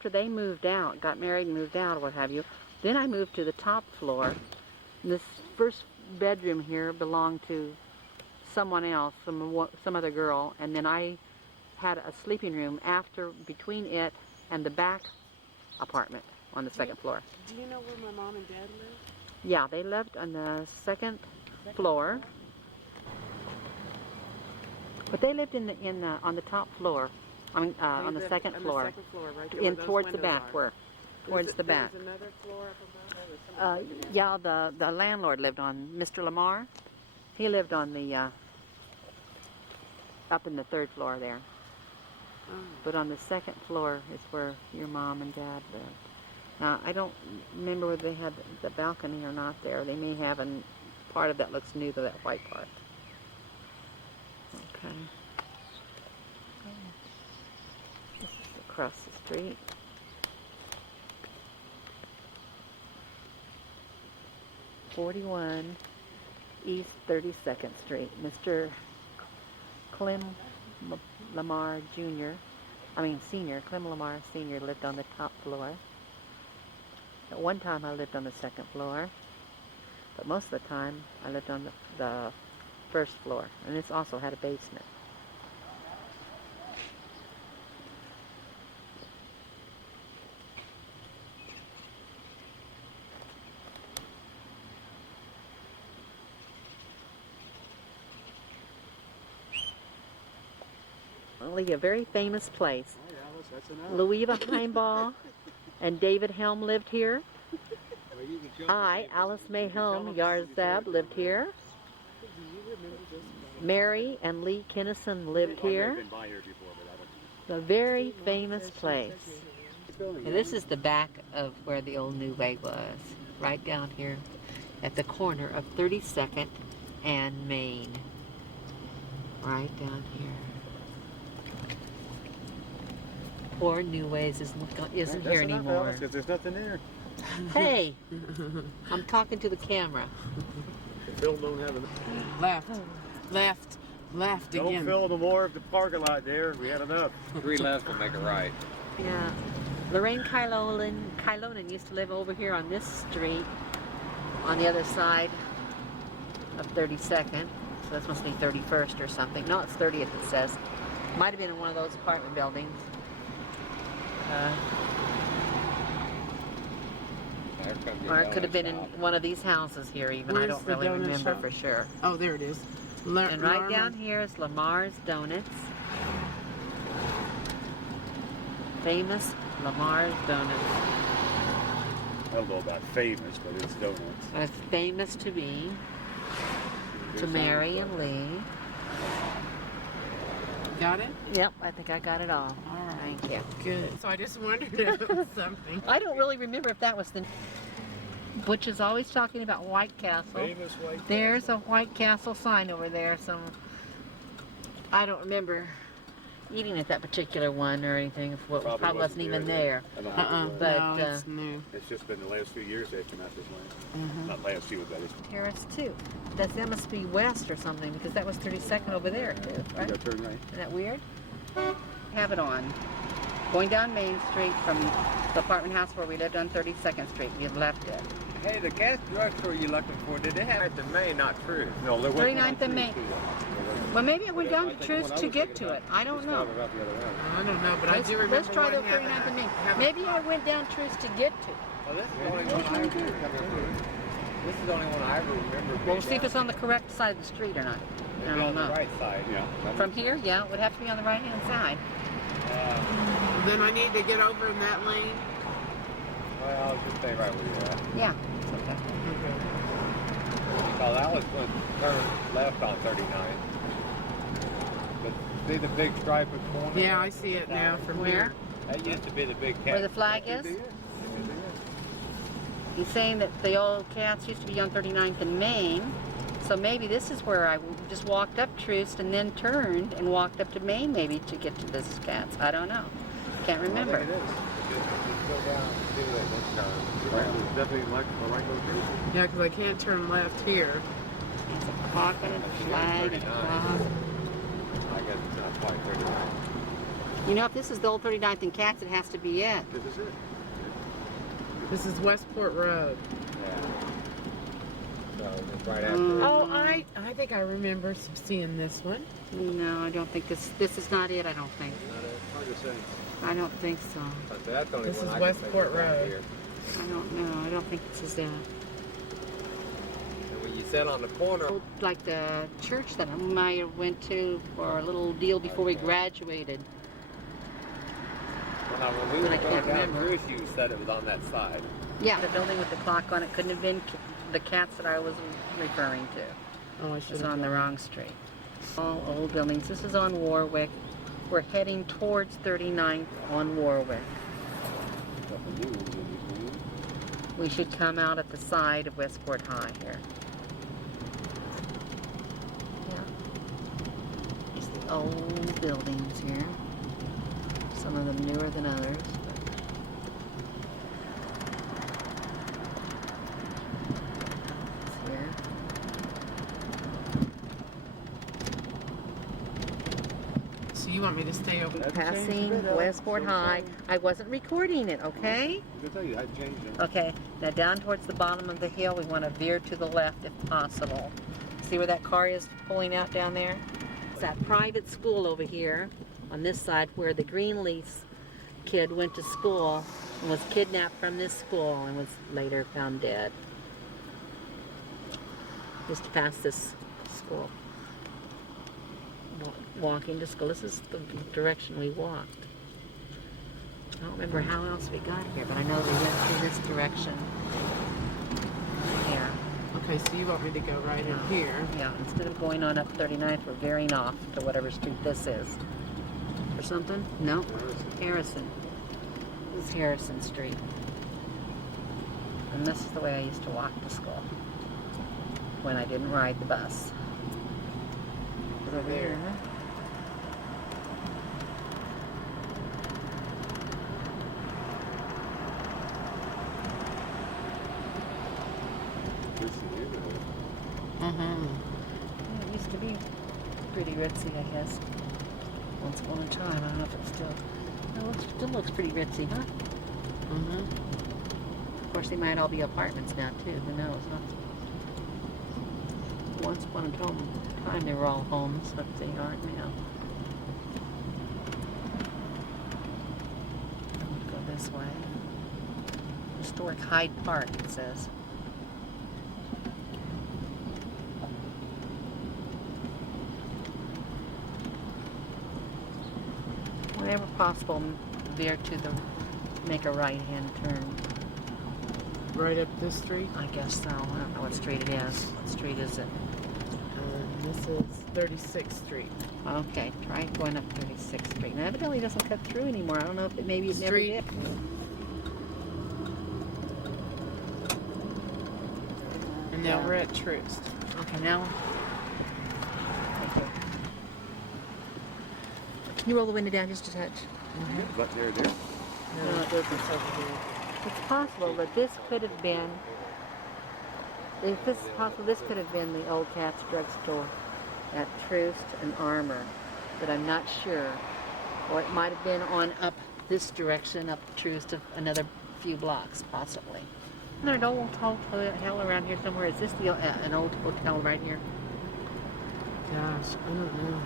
after they moved out, got married and moved out or what have you, then I moved to the top floor. And this first bedroom here belonged to someone else, some other girl, and then I had a sleeping room between it and the back apartment on the second floor. Do you know where my mom and dad live? Yeah, they lived on the second floor. But they lived on the top floor. I mean, on the second floor. On the second floor, right there, Towards the back, towards the back. There's another floor up above? Yeah, the landlord lived on, Mr. Lamar. He lived on the up in the third floor there. Oh. But on the second floor is where your mom and dad lived. Now, I don't remember whether they had the balcony or not there. They may have, and part of that looks new to that white part. Okay. This is across the street. (41) East 32nd Street. Mr. Clem Lamar Senior, Clem Lamar Senior lived on the top floor. At one time I lived on the second floor, but most of the time I lived on the first floor, and this also had a basement. Only a very famous place. Oh, yeah, that's enough. Louisa Heimbaugh and David Helm lived here. Well, you can jump I, Alice May Helm Yarzab, lived here. Mary and Lee Kinnison lived I've here. been by here before, but I don't. The very famous place. And this is the back of where the old New Way was. Right down here at the corner of 32nd and Main. Right down here. Poor New Ways isn't here anymore. Because there's nothing there. Hey, I'm talking to the camera. The film don't have enough. Left Don't again. fill no more of the parking lot there. We had enough. 3 lefts will make a right. Yeah. Lorraine Kylonen used to live over here on this street, on the other side of 32nd. So this must be 31st or something. No, it's 30th it says. Might have been in one of those apartment buildings. Or it could have been in one of these houses here even. I don't really remember for sure. Oh, there it is. And right down here is Lamar's Donuts. Famous Lamar's Donuts. I don't know about famous, but it's donuts. It's famous to be, to Mary and Lee. Got it? Yep, I think I got it all. All right. Thank you. Good. So I just wondered if it was something. I don't really remember if that was the... Butch is always talking about White Castle. Famous White Castle. There's a White Castle sign over there, so I don't remember eating at that particular one or anything. Probably wasn't even there. I don't think it was. But, no, it's new. It's just been the last few years they've come out this way. Not last few, but that is. Terrace 2. That must be west or something, because that was 32nd over there, too, right? You gotta turn right. Isn't that weird? Have it on. Going down Main Street from the apartment house where we lived on 32nd Street. You've left it. Hey, the gas drugstore you're looking for, did they have it in May? Not true. No, there wasn't 39th and Main. Well, maybe I went down to Truth to get to it. I don't know. I don't know, but I do remember. Let's try the one having 39th and Main. having- Maybe I went down Truth to get to it. Well, this is the only one I remember. This is the only one I ever remember. Well, we'll see if it's on the correct side of the street or not. Maybe I on don't the know. right side. Yeah. From here, yeah, it would have to be on the right-hand side. Then I need to get over in that lane. Well, I'll just stay right where you're at. Yeah, it's okay. Because I was going to turn left on 39. But see the big stripe of corner? Yeah, I see it now from Where? here. That used to be the big cat. Where the flag is? He's saying that the old cats used to be on 39th and Main. So maybe this is where I just walked up Troost and then turned and walked up to Main maybe to get to this cats. I don't know. Can't remember. I think it is. Just go down and do it this time. It's definitely like the right location. Yeah, because I can't turn left here. It's a pocket and a flag. 39. I guess it's not quite 39. You know, if this is the old 39th and Cats, it has to be it. This is it. This is Westport Road. Yeah. So it's right after. Oh, I think I remember seeing this one. No, I don't think this is not it, I don't think. Hard to say. I don't think so. But that's the only This one is I can Westport think of down Road. here. I don't know. I don't think this is it. And when you sit on the corner, Like the church that I went to for a little deal before we graduated. when we But were I can't going down remember. Cruise, you said it was on that side. Yeah, the building with the clock on it couldn't have been the Cats that I was referring to. Oh, I It's should on the wrong street. All old buildings. This is on Warwick. We're heading towards 39th on Warwick. We should come out at the side of Westport High here. Yeah. It's the old buildings here. Some of them newer than others. It's here. So you want me to stay over there? Passing Westport High. I wasn't recording it, okay? I can tell you, I changed them. Okay, now down towards the bottom of the hill, we want to veer to the left if possible. See where that car is pulling out down there? It's that private school over here on this side where the Greenleaf kid went to school and was kidnapped from this school and was later found dead. Just past this school. Walking to school. This is the direction we walked. I don't remember how else we got here, but I know we went through this direction. Here. Okay, so you want me to go right in here? Yeah, instead of going on up 39th, we're veering off to whatever street this is. Or something? No. Harrison. This is Harrison Street. And this is the way I used to walk to school when I didn't ride the bus. Over here. Yeah, it used to be pretty ritzy, I guess. Once upon a time, I don't know if it's still. No, it still looks pretty ritzy, huh? Of course, they might all be apartments now too. Who knows? Huh? Once upon a time, they were all homes, but they aren't now. Go this way. Historic Hyde Park, it says. Whenever possible, veer to the, make a right-hand turn. Right up this street? I guess so. I don't know what street it is. What street is it? This is 36th Street. Okay, try going up 36th Street. Now, evidently it doesn't cut through anymore. I don't know if it maybe it never Street. did. And now we're at Troost. Okay, now. Okay. Can you roll the window down just a touch? But there. No, it doesn't. It's possible that this could have been, if this is possible, this could have been the old Cat's drugstore at Troost and Armour, but I'm not sure. Or it might have been on up this direction, up Troost, another few blocks, possibly. There's an old hotel around here somewhere. Is this the an old hotel right here? Gosh, I don't know.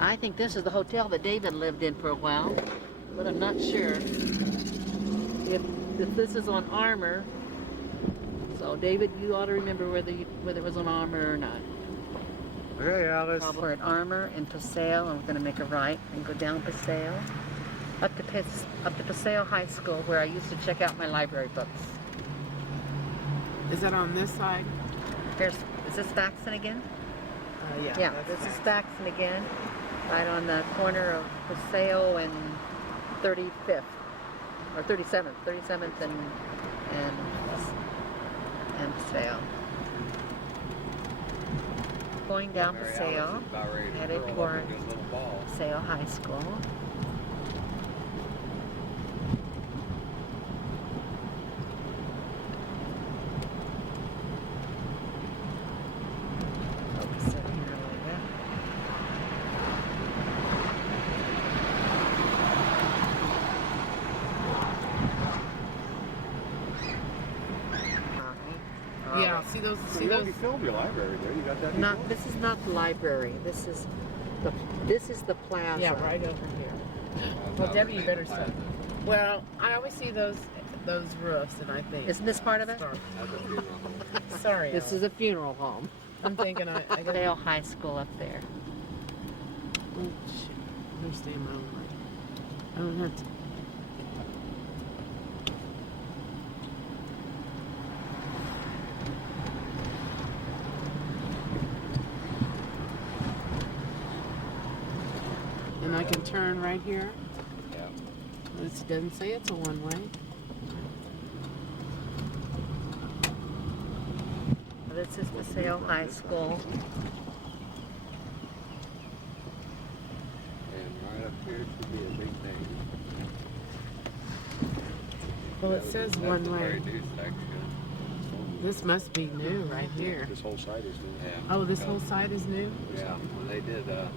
I think this is the hotel that David lived in for a while, but I'm not sure if this is on Armour. So David, you ought to remember whether it was on Armour or not. Okay, Alice. We're at Armour and Paseo, and we're going to make a right and go down Paseo, up to Paseo High School, where I used to check out my library books. Is that on this side? Is this Faxon again? Yeah. This is Faxon again, right on the corner of Paseo and 35th, or 37th and Paseo. Going down Mary Paseo, Alice is about ready to headed curl up toward into his little ball. Paseo High School. Focus it here a little bit. those. So See you those. already filled your library there. You got that before? Not. This is not the library. This is the plaza. Yeah, right over here. Well, Debbie, you better stop. Well, I always see those roofs, and I think. Isn't this part of it? Sorry. This is a funeral home. I'm thinking I got. Dale High School up there. Oh, shoot. Understand my own way. I don't have to. And I can turn right here. Yeah. It doesn't say it's a one-way. This is Paseo High School. And right up here should be a big thing. Well, it says That's one a way. very new section. This must be new right here. This whole side is new. Yeah. Oh, this whole side is new? Yeah. When they did the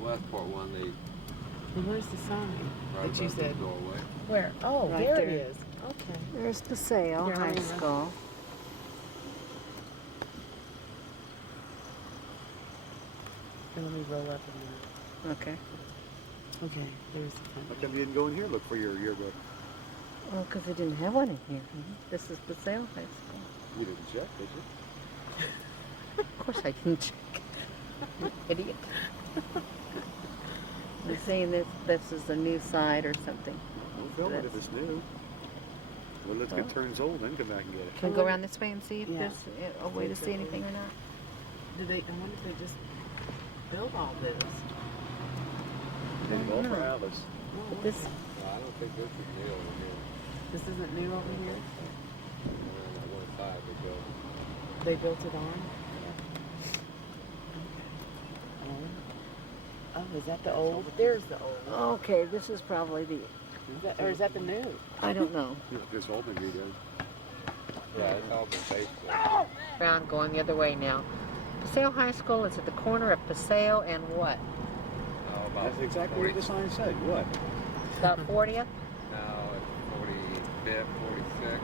Westport one, they Well, where's the sign right that you above the said? doorway. Where? Oh, Right there it there. is. Okay. There's Paseo Yeah, High yeah. School. Let me roll up a minute. Okay. Okay, there's the front. How come you didn't go in here look for your yearbook? Oh, because they didn't have one in here. This is Paseo High School. You didn't check, did you? Of course I didn't check. You idiot. They're saying this is a new side or something. We'll film it if it's new. Well, let's Oh. get turns old, then come back and get it. Can we go around this way and see if Yeah. there's a way to see anything or not? I wonder if they just built all this. Big ball for know. Alice. But this, No, I don't think this is new over here. This isn't new over here? On that one side they built. They built it on? Oh, is that the old? There's the old. okay, this is probably the, Or is that the new? I don't know. This whole thing redone. Yeah, it's all been faced. Around going the other way now. Paseo High School is at the corner of Paseo and what? No, about That's exactly 40, what the sign said. What? About 40th? No, it's 45th, 46.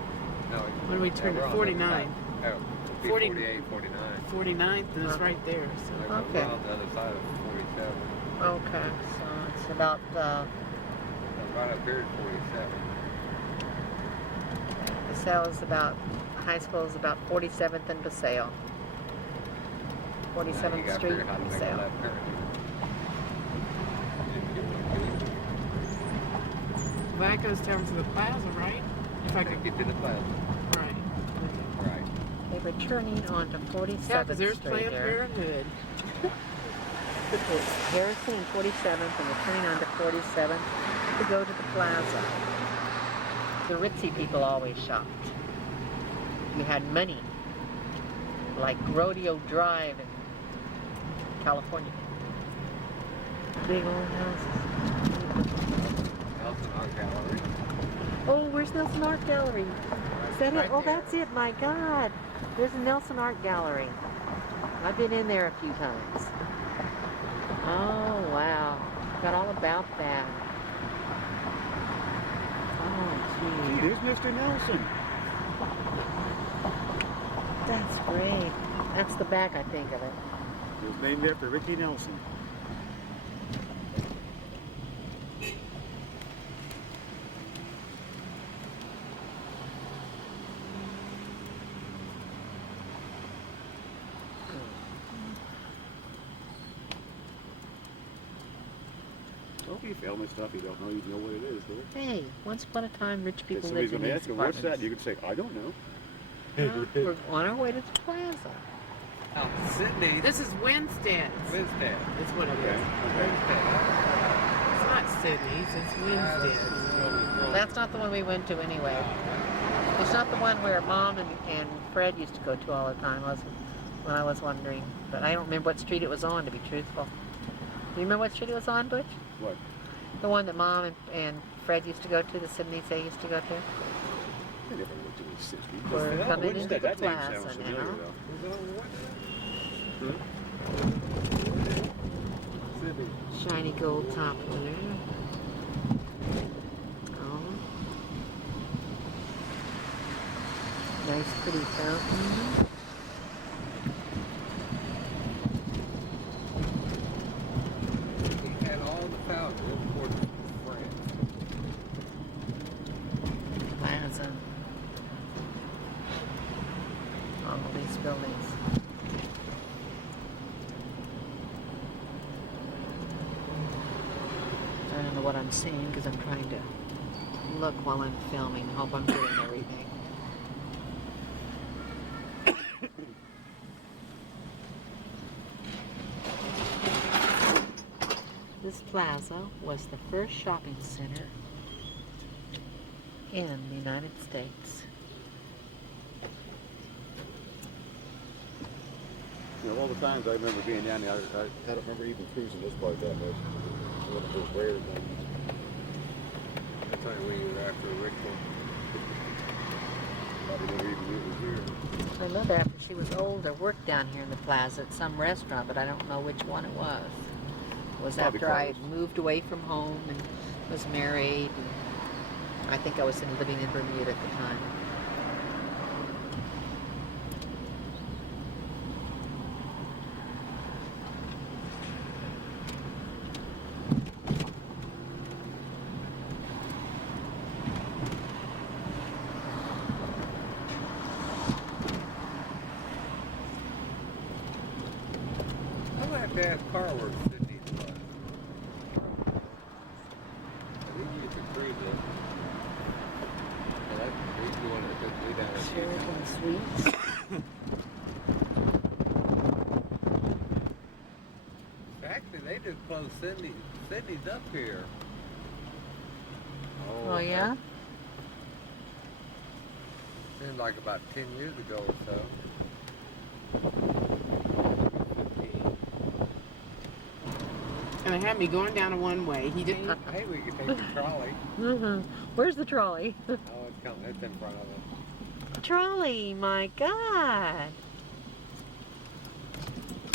No, When we turn to 49. Oh, it'd be 40 48, 49. 49th is right there. So. Like Okay. on the other side of 47. Okay, so it's about, Right up here is 47. Paseo is about, high school is about 47th and Paseo. Now you 47th gotta Street, figure how to make a Paseo. left turn. Well, that goes down to the plaza, right? If I could Get to the plaza. right. Right. They were turning onto 47th Yeah, because there's Street Planned there. Parenthood. It's Harrison and 47th, and we're turning onto 47th to go to the plaza. The ritzy people always shopped. You had money, like Rodeo Drive in California. Big old houses. Nelson Art Gallery. Oh, where's Nelson Art Gallery? Is that Right it? Oh, there. that's it. My God. There's a Nelson Art Gallery. I've been in there a few times. Oh, wow. Got all about that. Oh, Gee, gee. there's Mr. Nelson. That's great. That's the back, I think, of it. It was named after Ricky Nelson. Don't be filming stuff you don't know. You know what it is, do you? Hey, once upon a time, rich If people somebody's lived going in to these ask you, what's that? apartments. You could say, I don't know. We're on our way to the plaza. Sydney. This is Winstead's. Winstead. Is what it Okay. is. Okay. It's not Sydney's, it's Winstead's. That's not the one we went to anyway. It's not the one where Mom and Fred used to go to all the time, was it? When I was wondering. But I don't remember what street it was on, to be truthful. Do you remember what street it was on, Butch? What? The one that Mom and Fred used to go to, the Sydney's they used to go to? I never went to the city. We're Oh, coming Winstead, into the that name plaza sounds familiar, now. though. Sydney. Shiny gold top there. Oh. Nice pretty fountain. house is for France. Plaza. All these buildings. I don't know what I'm seeing because I'm trying to look while I'm filming. Hope I'm getting everything. This plaza was the first shopping center in the United States. You know, all the times I remember being down there, I don't remember even cruising this part that much. One of those rare things. That's like when you were after a ritual. Probably never even knew it was here. My mother, after she was older, worked down here in the plaza at some restaurant, but I don't know which one it was. It was Probably after I closed. had moved away from home and was married. And I think I was living in Bermuda at the time. I'm gonna have to ask Carl where Sydney's was. We used to cruise it. Yeah, that's the one that took me down there. Sheraton Suites. Actually, they just closed Sydney's up here. Oh, yeah? Seemed like about 10 years ago or so. 15. And it had me going down a one way. He didn't. Hey, we could take the trolley. Mm-hmm. Where's the trolley? Oh, it's in front of us. Trolley, my God.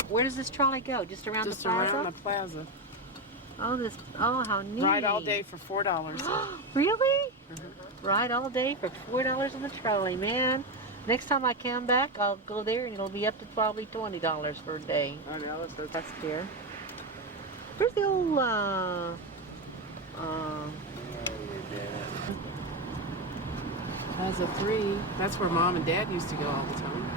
Where does this trolley go? Just around Just the plaza? around the plaza. Oh, how neat. Ride all day for $4. Really? Mhm. Ride all day for $4 on the trolley, man. Next time I come back, I'll go there and it'll be up to probably $20 for a day. Oh, no, That's dear. Where's the old, Plaza 3. That's where Mom and Dad used to go all the time.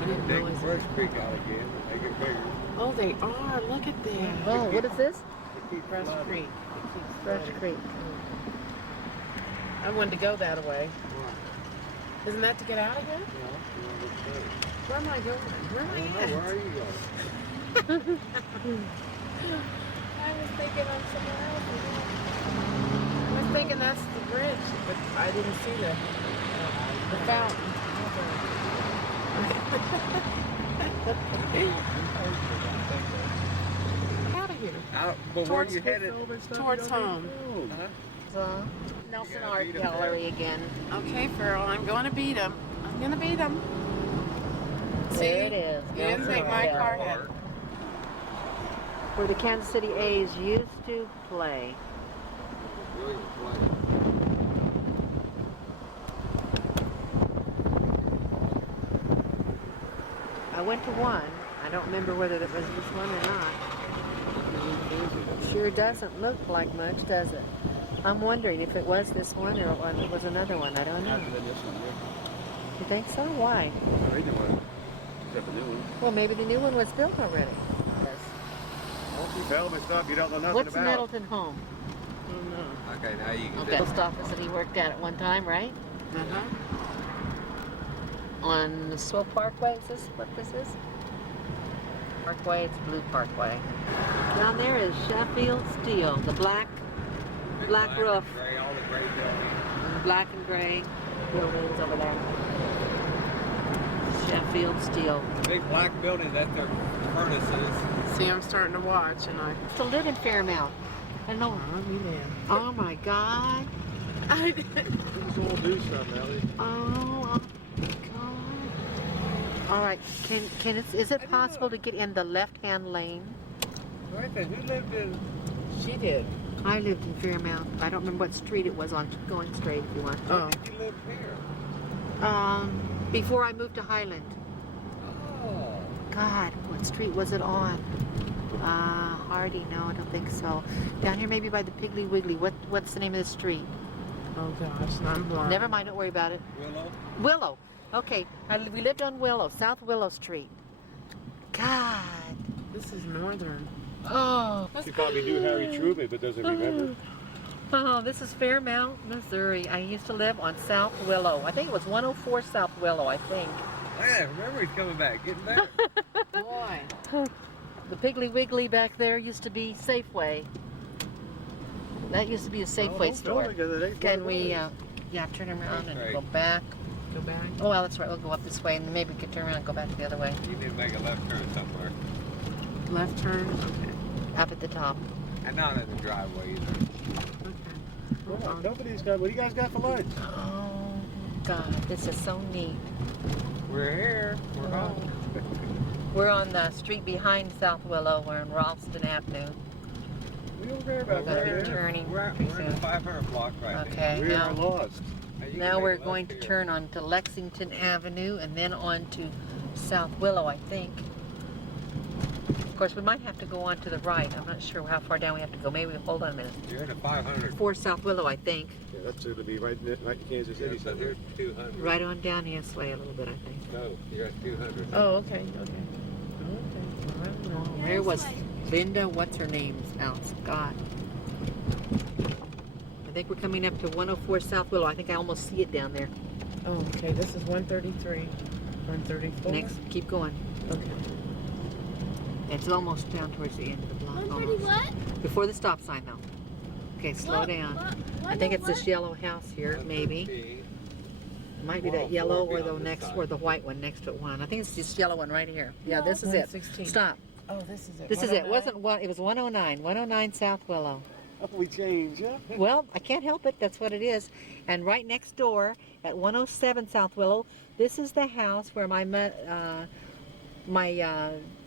I didn't Take realize. Fresh Creek out again and make it bigger. Oh, they are. Look at that. oh, what is this? It keeps Fresh flooding. Creek. Fresh Creek. I wanted to go that way. Isn't that to get out of here? No, you want to look through. Where am I going? Where am I I don't know, at? where are you going? I was thinking I'm somewhere else. I was thinking that's the bridge, but I didn't see the fountain. Out of here. But where Towards- you headed? Towards home. Huh? Nelson Yeah, Art beat 'em Gallery again. Okay, Farrell, I'm going to beat him. I'm going to beat him. See? There it is. You didn't Nelson take Art my Gallery. car head. Where the Kansas City A's used to play. Brilliant play. I went to one. I don't remember whether it was this one or not. Sure doesn't look like much, does it? I'm wondering if it was this one or it was another one. I don't know. After that, this one, yeah. You think so? Why? I think it was. Except the new one. Well, maybe the new one was built already. Don't you tell me stuff you don't know nothing What's about. Nettleton home? Oh, no. Okay, now you can Okay. Post office that he worked at one time, right? Uh-huh. On the Swill Parkway, is this what this is? Parkway, it's Blue Parkway. Down there is Sheffield Steel, the black roof, Gray, all the gray buildings. black and gray buildings over there. Sheffield Steel. Big black building, that's their furnaces. See, I'm starting to watch, and I... Still live in Fairmount. I don't know. I'll be there. Oh my God. I did. Let's all do something, Ellie. Oh my God. All right. Is it possible to get in the left-hand lane? Wait, who lived in? She did. I lived in Fairmount. I don't remember what street it was on. Keep going straight if you want. Oh. When did you live here? Before I moved to Highland. Oh. God, what street was it on? Hardy, no, I don't think so. Down here maybe by the Piggly Wiggly. What's the name of the street? Oh gosh, I'm blind. Never mind, don't worry about it. Willow? Willow. Okay, we lived on Willow, South Willow Street. God. This is northern. Oh. She probably knew Harry Truman, but doesn't remember. Oh, this is Fairmount, Missouri. I used to live on South Willow. I think it was 104 South Willow, I think. Yeah, remember he's coming back, getting better. Boy. The Piggly Wiggly back there used to be Safeway. That used to be a Safeway store. Can we, yeah, turn around and Right. go back? Go back. Oh, well, that's right. We'll go up this way, and then maybe we can turn around and go back the other way. You need to make a left turn somewhere. Left turn. Okay. Up at the top. And not in the driveway either. Okay. Hold on. Nobody's got. What do you guys got for lunch? Oh, God, this is so neat. We're here. We're home. We're on the street behind South Willow. We're on Ralston Avenue. We don't care We're about going to be that. turning We're pretty in the soon. 500 block right Okay, We are now, lost. now. You can now make we're a left going to here. turn onto Lexington Avenue and then on to South Willow, I think. Of course, we might have to go on to the right. I'm not sure how far down we have to go. Maybe, hold on a minute. You're in the 500. 4 South Willow, I think. Yeah, that's going to be right in Kansas Yeah, City so somewhere. here's 200. Right on down this way a little bit, I think. No, you're at 200. Oh, okay. Okay. Okay. Well, I don't know. There was Linda, what's her name's house? God. I think we're coming up to 104 South Willow. I think I almost see it down there. Oh, okay. This is 133. 134. Next, keep going. Okay. It's almost down towards the end of the block. 130 Almost. what? Before the stop sign, though. Okay, slow down. I think it's this yellow house here, maybe. It might be that yellow or the next, or the white one next to it one. I think it's this yellow one right here. Yeah, this is it. 116. Stop. Oh, this is it. This is it. 109? Wasn't one? It was 109. 109 South Willow. Oh, we changed, yeah. Well, I can't help it. That's what it is. And right next door at 107 South Willow, this is the house where my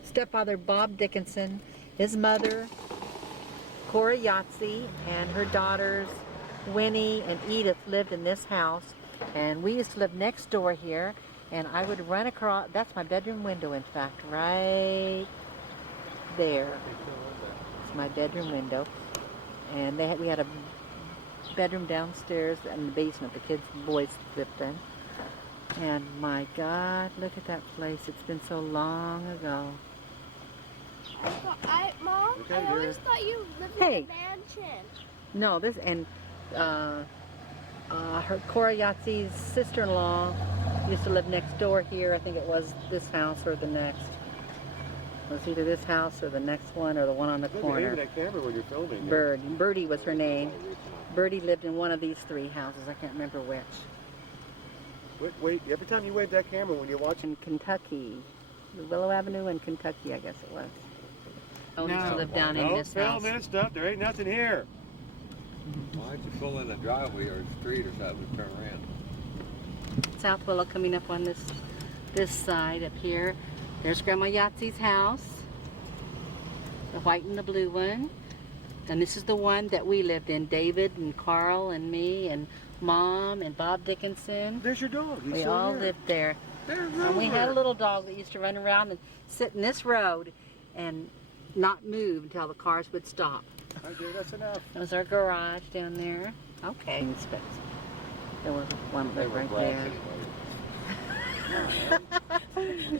stepfather Bob Dickinson, his mother Cora Yahtzee, and her daughters Winnie and Edith lived in this house. And we used to live next door here. And I would run across. That's my bedroom window, in fact, right there. It's my bedroom window. And we had a bedroom downstairs and the basement the boys lived in. And my God, look at that place. It's been so long ago. Mom, Okay, I always dear. thought you lived Hey. in a mansion. No, this, and her Cora Yahtzee's sister-in-law used to live next door here. I think it was this house or the next. It was either this house or the next one or the one on the Look at the name of corner. that camera when you're filming. Birdie was her name. Birdie lived in one of these 3 houses. I can't remember which. Wait, every time you wave that camera when you're watching. In Kentucky. Willow Avenue in Kentucky, I guess it was. I used to No. live down in No this house. filming and stuff. There ain't nothing here. Why don't you pull in the driveway or the street or something and turn around? South Willow coming up on this side up here. There's Grandma Yahtzee's house. The white and the blue one. And this is the one that we lived in. David and Carl and me and Mom and Bob Dickinson. There's your dog. He's We still all here. lived there. There's And we had a Rover. little dog that used to run around and sit in this road and not move until the cars would stop. Right there, that's enough. That was our garage down there. Okay. There was one They lived were right black there. anyway.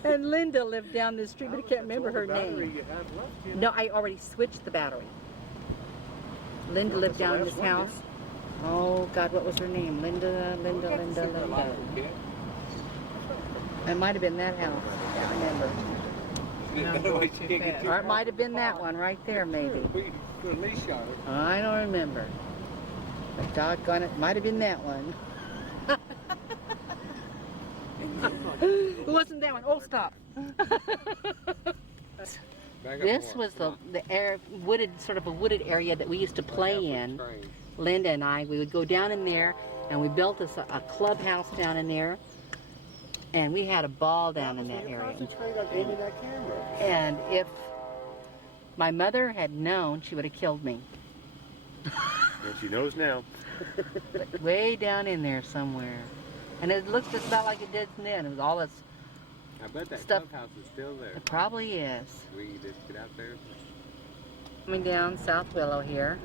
And Linda lived down this street, but I can't remember her Battery name. you have left, you know. No, I already switched the battery. Linda No, lived that's the down in last this one, house. Oh God, what was her name? Linda. Kid. It might have been that house. I can't remember. No, you can't get too Or it might have been that one right there, maybe. We put a leash on it. I don't remember. But doggone it, might have been that one. It wasn't that one. Oh, stop. Back up This more. was the wooded, sort of a wooded area that we used to play in. Train. Linda and I, we would go down in there, and we built us a clubhouse down in there, and we had a ball down in that area. Concentrate on aiming that camera. And if my mother had known, she would have killed me. And she knows now. But way down in there somewhere. And it looked just about like it did then. It was all this, I bet that Stuff- clubhouse is still there. it probably is. We just get out there. Coming down South Willow here.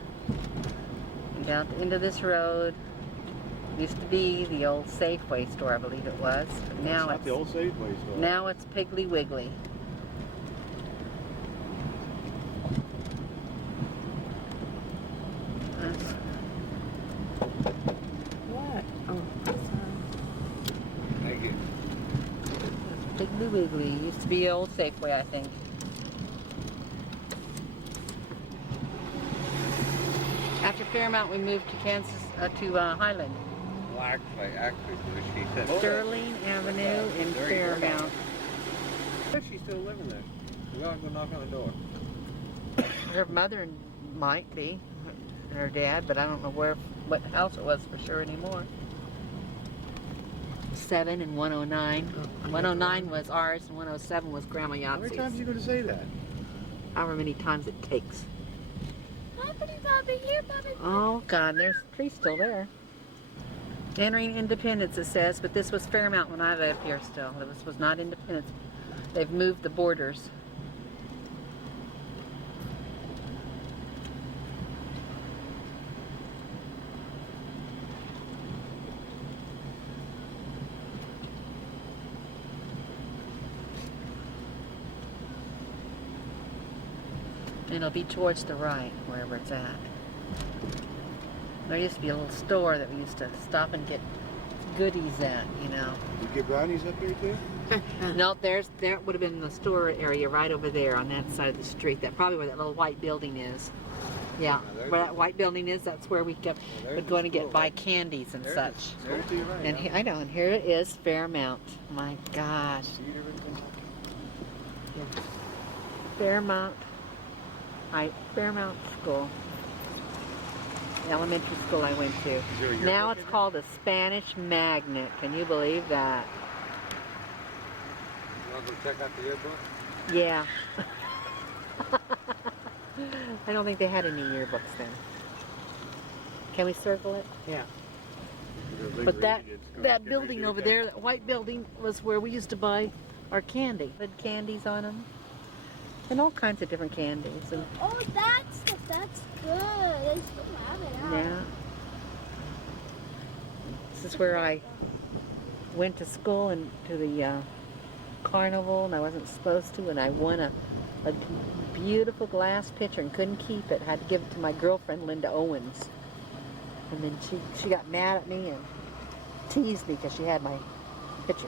And down at the end of this road used to be the old Safeway store, I believe it was. But now It's not the old Safeway store. now it's Piggly Wiggly. What? Oh, sorry. Thank you. Piggly Wiggly used to be old Safeway, I think. After Fairmount, we moved to Highland. Well, actually, she said. Sterling Avenue in There you go. Fairmount. She's still living there. We gotta go knock on the door. Her mother might be, her dad, but I don't know what house it was for sure anymore. 7 and 109. 109 was ours, and 107 was Grandma How many times are Yazzie's. you going to say that? However many times it takes. Bobby, here, Bobby. Oh God, there's the tree still there. Entering Independence, it says, but this was Fairmount when I lived here still. This was not Independence. They've moved the borders. And it'll be towards the right, wherever it's at. There used to be a little store that we used to stop and get goodies at, you know. You get brownies up here too? No, there would have been the store area right over there on that side of the street. That probably where that little white building is. Yeah, there's where that white building is, that's where we kept there's would the go in and school, get buy right? candies and such. Go to your right. And I know, and here it is, Fairmount. My gosh, Cedar and- Fairmount School. The elementary school I went to. there a yearbook Now in it's there? called a Spanish Magnet. Can you believe that? You wanna go check out the yearbook? Yeah. I don't think they had any yearbooks then. Can we circle it? Yeah. There's a big But that radius. that Get building right over there. there, that white building, was where we used to buy our candy. Had candies on them. And all kinds of different candies. And Oh, that's good. I still have it out. yeah. This is where I went to school and to the carnival, and I wasn't supposed to, and I won a beautiful glass pitcher and couldn't keep it. Had to give it to my girlfriend Linda Owens, and then she got mad at me and teased me because she had my pitcher.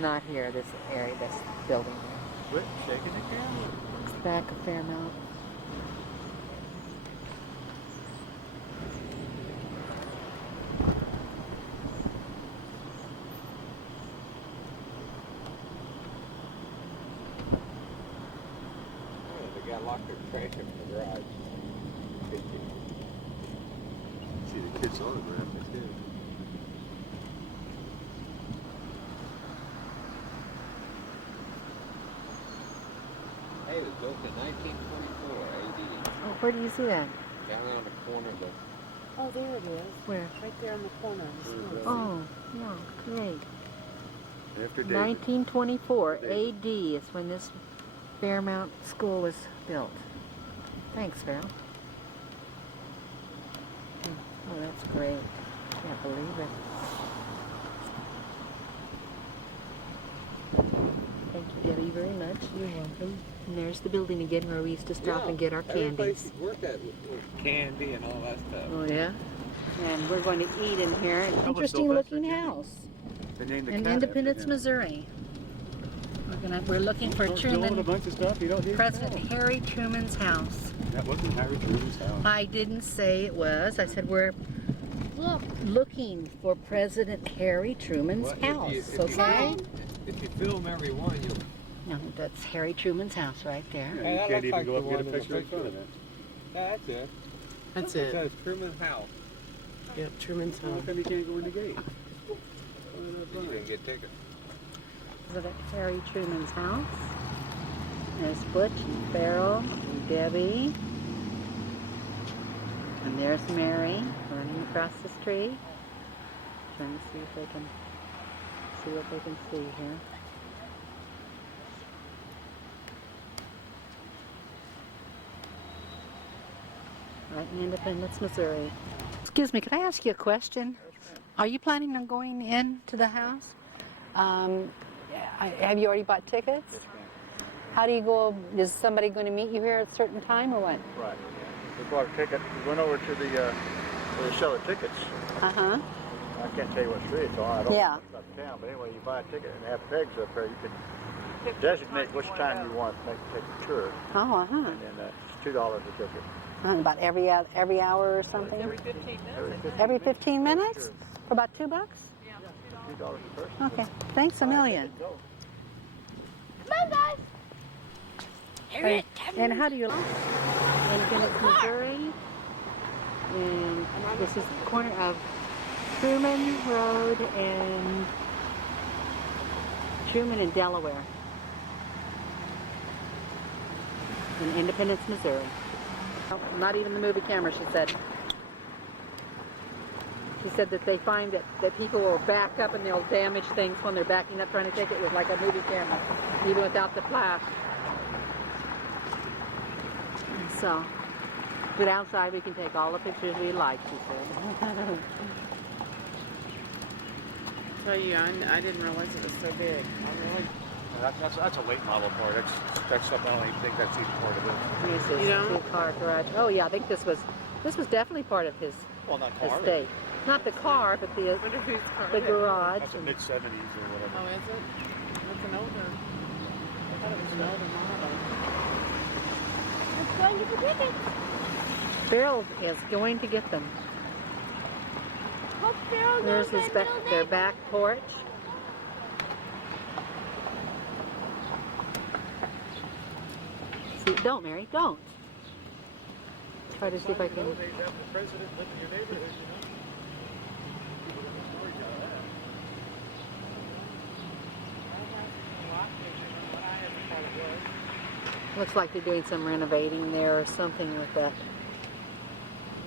Not here, this area, this building. Quit shaking the camera. It's the back of Fairmount. Oh, they got locked their trash in the garage. See the kids autograph it too. Hey, it was built in 1924 AD. Oh, where do you see that? Down on the corner of the. Oh, there it is. Where? Right there in the corner of the Where's school. that? Oh, yeah, great. After David. 1924 David. AD is when this Fairmount School was built. Thanks, Farrell. Oh, that's great. Can't believe it. Thank you, Debbie, very much. You're welcome. And there's the building again where we used to stop and get our Every place candies. you worked at was candy and all that stuff. Oh, yeah? And we're going to eat in here. An That was interesting Sylvester looking Jennings. house They named the in cat after Independence, him. Missouri. We're looking for Don't doing a Truman, bunch of stuff you don't hear. President Harry Truman's house. That wasn't Harry Truman's house. I didn't say it was. I said we're looking for President Harry Truman's Well, house. Okay? If you film every one, you'll. No, that's Harry Truman's house right there. Yeah, Hey, you that can't looks even like go up the and get a one in the picture in front of picture. it. Yeah, that's it. That's It it. says Truman's house. Yep, Truman's How home. come you can't go in the gate? You didn't get tickets. President Harry Truman's house. There's Butch and Farrell and Debbie. And there's Mary running across the street. Trying to see if they can see what they can see here. right in Independence, Missouri. Excuse me, could I ask you a question? Are you planning on going into the house? Have you already bought tickets? Yes, ma'am. How do you go? Is somebody going to meet you here at a certain time or what? Right. We bought a ticket. We went over to the where they sell the tickets. Uh-huh. I can't tell you what street it's on. I don't Yeah. know much about the town, but anyway, you buy a ticket and they have pegs up there. You can designate which time you want to take the tour, Oh, uh-huh. and then it's $2 a ticket. About every hour or something? Every 15 minutes. Every 15 minutes? For about $2? $2 a person. Okay. Thanks a million. Go. Come on, guys. And how do you Independence, Missouri? And this is the corner of Truman Road and Truman and Delaware in Independence, Missouri. Not even the movie camera, she said. She said that they find that people will back up and they'll damage things when they're backing up trying to take it with like a movie camera, even without the flash. So, but outside we can take all the pictures we like, she said. Tell you, I didn't realize it was so big. I really. That's a late model car. That's something I don't even think that's even part of it. This is You know? two-car garage. Oh yeah, I think this was definitely part of his Well, not car. estate. Not the car, but I wonder whose car the it is. garage. That's a mid '70s or whatever. Oh, is it? It's an older. I thought it was an older model. Let's go and get the tickets. Bill is going to get them. Hope Phil There's knows his my their building. back porch. See, don't, Mary, don't. Try to see if I can. The president lived in your neighborhood, you know. Looks like they're doing some renovating there or something with that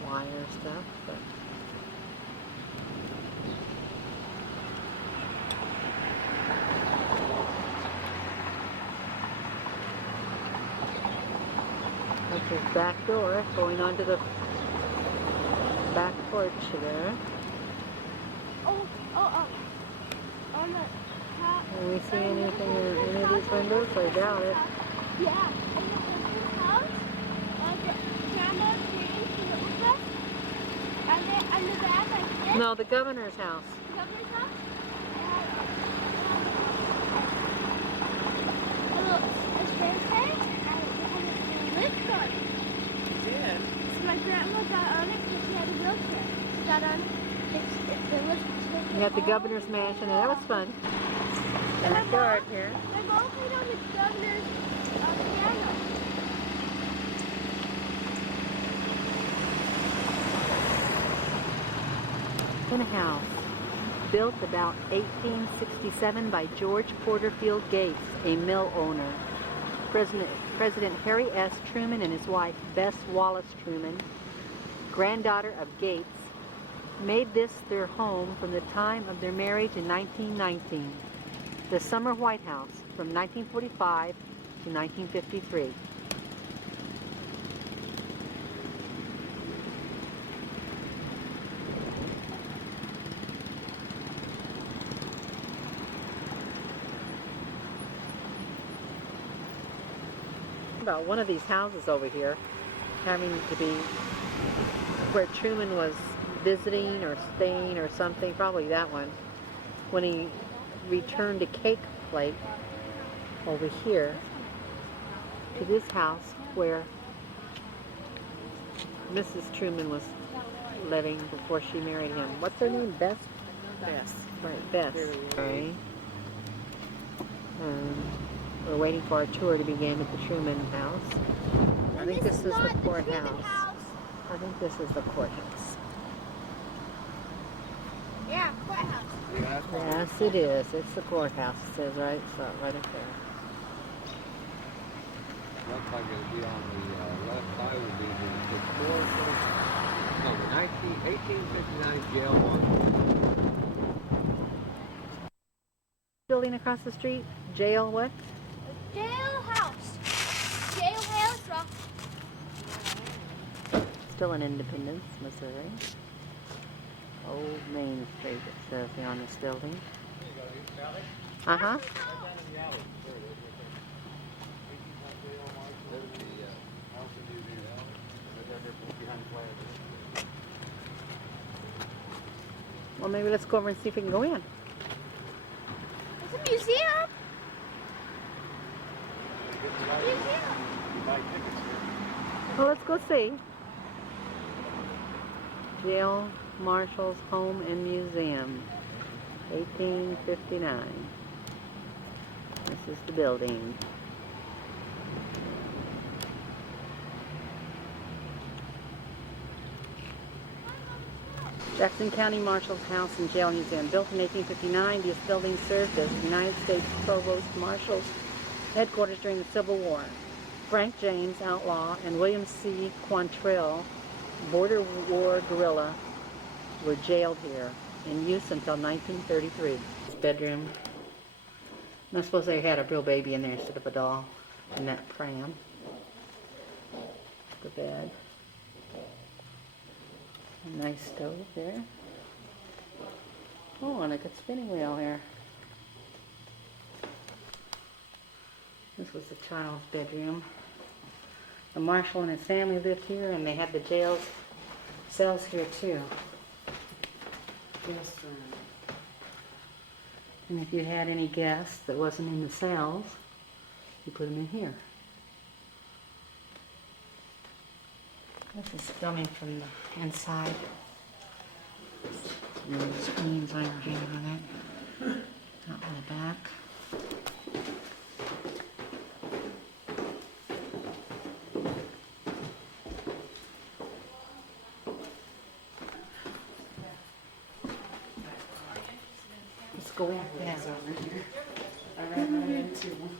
wire stuff. But that's his back door going onto the back porch there. Oh. On the top. Can we see anything in any of these windows? I doubt it. Yeah. And the person's house. The grandma green with us. And then on the back like this. No, the governor's house. The governor's house. A little staircase. And it had a lift on it. You did? So my grandma got on it because she had a wheelchair. She got on it. It was You got the governor's mansion, and that was fun. Backyard here. My mom played on the governor's piano. In a house built about 1867 by George Porterfield Gates, a mill owner. President Harry S. Truman and his wife, Bess Wallace Truman, granddaughter of Gates, made this their home from the time of their marriage in 1919. The Summer White House from 1945 to 1953. About one of these houses over here having to be where Truman was visiting or staying or something, probably that one, when he returned a cake plate over here to this house where Mrs. Truman was living before she married him. What's her name? Bess? Yes. Right, Bess. There we go. Okay. We're waiting for our tour to begin at the Truman house. I think this is the courthouse. I think this is the courthouse. Yeah, courthouse. Yes, it is. It's the courthouse. It says right up there. Looks like it would be on the left side would be the historical, no, the 1859 jail one. Building across the street, jail what? Jailhouse. Jailhouse. still in Independence, Missouri. Old Main Street, it says here on this building. Uh-huh. Well, maybe let's go over and see if we can go in. It's a museum. Museum. Well, let's go see. Jail Marshal's Home and Museum, 1859. This is the building. Jackson County Marshal's House and Jail Museum. Built in 1859, this building served as the United States Provost Marshal's headquarters during the Civil War. Frank James, outlaw, and William C. Quantrill, border war guerrilla, were jailed here, in use until 1933. This bedroom. And I suppose they had a real baby in there instead of a doll in that pram. The bed. A nice stove there. Oh, and a good spinning wheel here. This was the child's bedroom. The marshal and his family lived here, and they had the jail's cells here too. Guest room. And if you had any guests that wasn't in the cells, you put them in here. This is filming from the inside. And the screens I were hanging on it. Out in the back. Let's go in. Yeah. Over here. I ran right into one.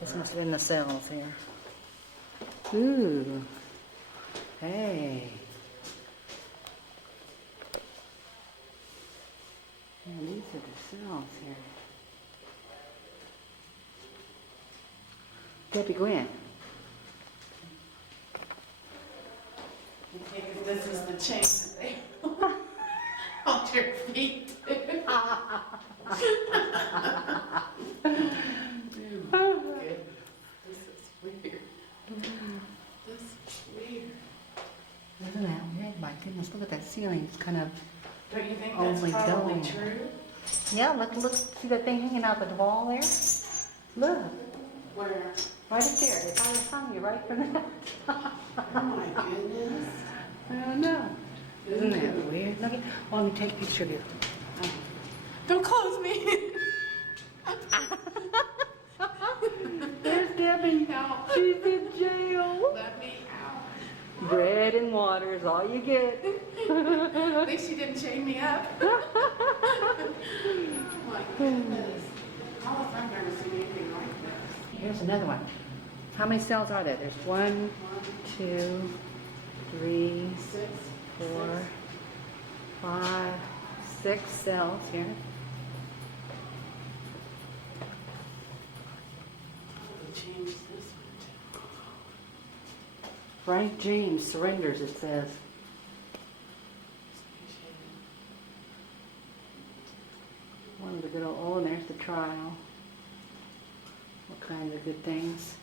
This must have been the cells here. Ooh. Hey. Yeah, these are the cells here. Debbie, go in. Okay, 'cause this is the chain that they hold your feet to. Good. This is weird. This is weird. Isn't that weird? My goodness, look at that ceiling. It's kind of, Don't you think Only that's probably dome. true? yeah, look, see that thing hanging out the wall there? Look, Where? right up there. They probably hung you right from that. Oh my goodness. I don't know. Isn't that weird? Look at, well, let me take a picture of you. Don't close me. There's Debbie. No. She's in jail. Let me out. Bread and water is all you get. At least she didn't chain me up. Oh my goodness. Alice, I've never seen anything like this. Here's another one. How many cells are there? There's 1, 2, 3, 6, 4, 5, 6 cells here. They changed this one. Frank James surrenders, it says. One of the good old, oh, and there's the trial. All kinds of good things.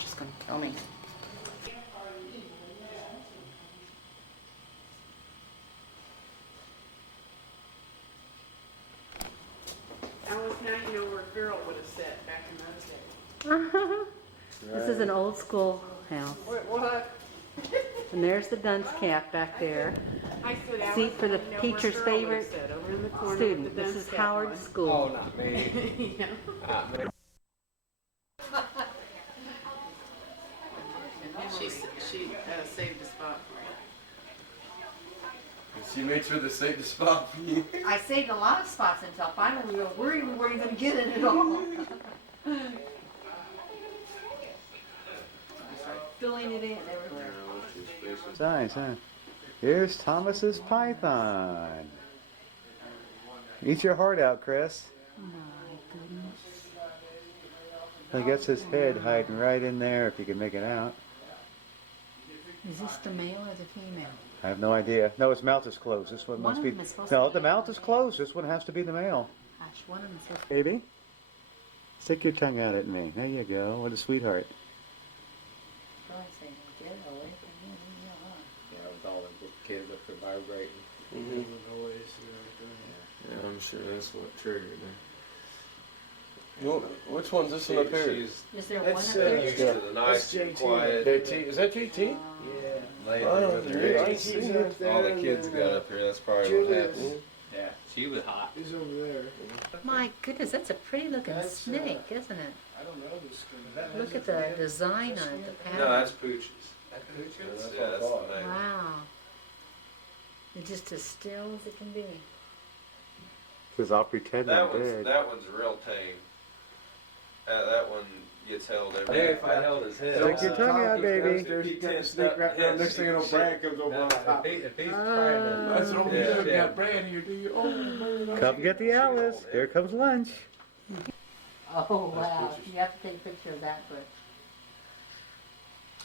Just gonna kill me. Alice, now you know where a girl would have sat back in those days. This is an old school house. What? And there's the dunce cap back there. I said, Alice, Seat for the now you know where teacher's a girl would have favorite. sat, over over in the corner. Student. with the This dunce is cap Howard on. School. Oh, not me. Yeah. Not me. She saved a spot for you. She made sure to save the spot for you. I saved a lot of spots until finally we were worried we weren't going to get it at all. Filling it in everywhere. It's nice, huh? Here's Thomas's python. Eat your heart out, Chris. My goodness. I guess his head hiding right in there if you can make it out. Is this the male or the female? I have no idea. No, his mouth is closed. This one One must of be. them is supposed to No, be the mouth the is male. closed. This one has to be the male. Gosh, one of them is supposed to Baby, stick your tongue out at me. There you go. What a sweetheart. be say, get away from me. Yeah, with all the kids up there vibrating. Yeah, I'm sure that's what triggered it. Well, which one's this one up here? Is there one up That's, there? Used to the nice, JT. quiet. JT, is that JT? Yeah. Lady Oh, with her yeah, I age. see He's up there. All the and kids then, got up here. That's probably what Julius. happened. Yeah, she was hot. He's over there. My goodness, that's a pretty looking That's, snake, isn't it? I don't know this guy. Look at the design on it, the pattern. No, that's Pooch's. That's the thing. Wow. It's just as still as it can be. Says I'll pretend I'm dead. That one's real tame. That one gets held every Yeah, if I held his head. Stick your tongue out, baby. Upstairs, you got the snake wrapped around. Next thing you know, Brad comes over on top. If he's trying to. I said, oh, you Yeah. done got Brad here, do you? Oh, man. Come get the Alice. Here comes lunch. Oh, wow. You have to take a picture of that bush.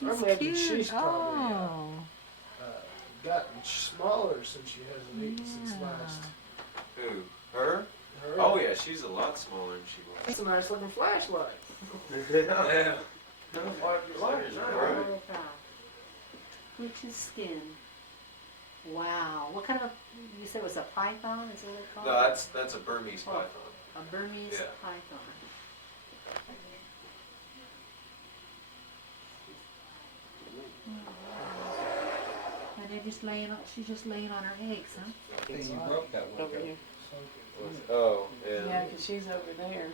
I imagine she's Oh. probably gotten smaller since she hasn't eaten since last. Who? Her? Her. Oh yeah, she's a lot smaller than she was. It's a nice looking flashlight. Yeah. Holy cow. Which is skin. Wow. What kind of a, you said it was a python? Is that what it's called? No, that's a Burmese python. A Burmese Yeah. python. And they're just laying on, she's just laying on her eggs, huh? You broke that one. Over here. Oh Yeah, yeah. because she's over there.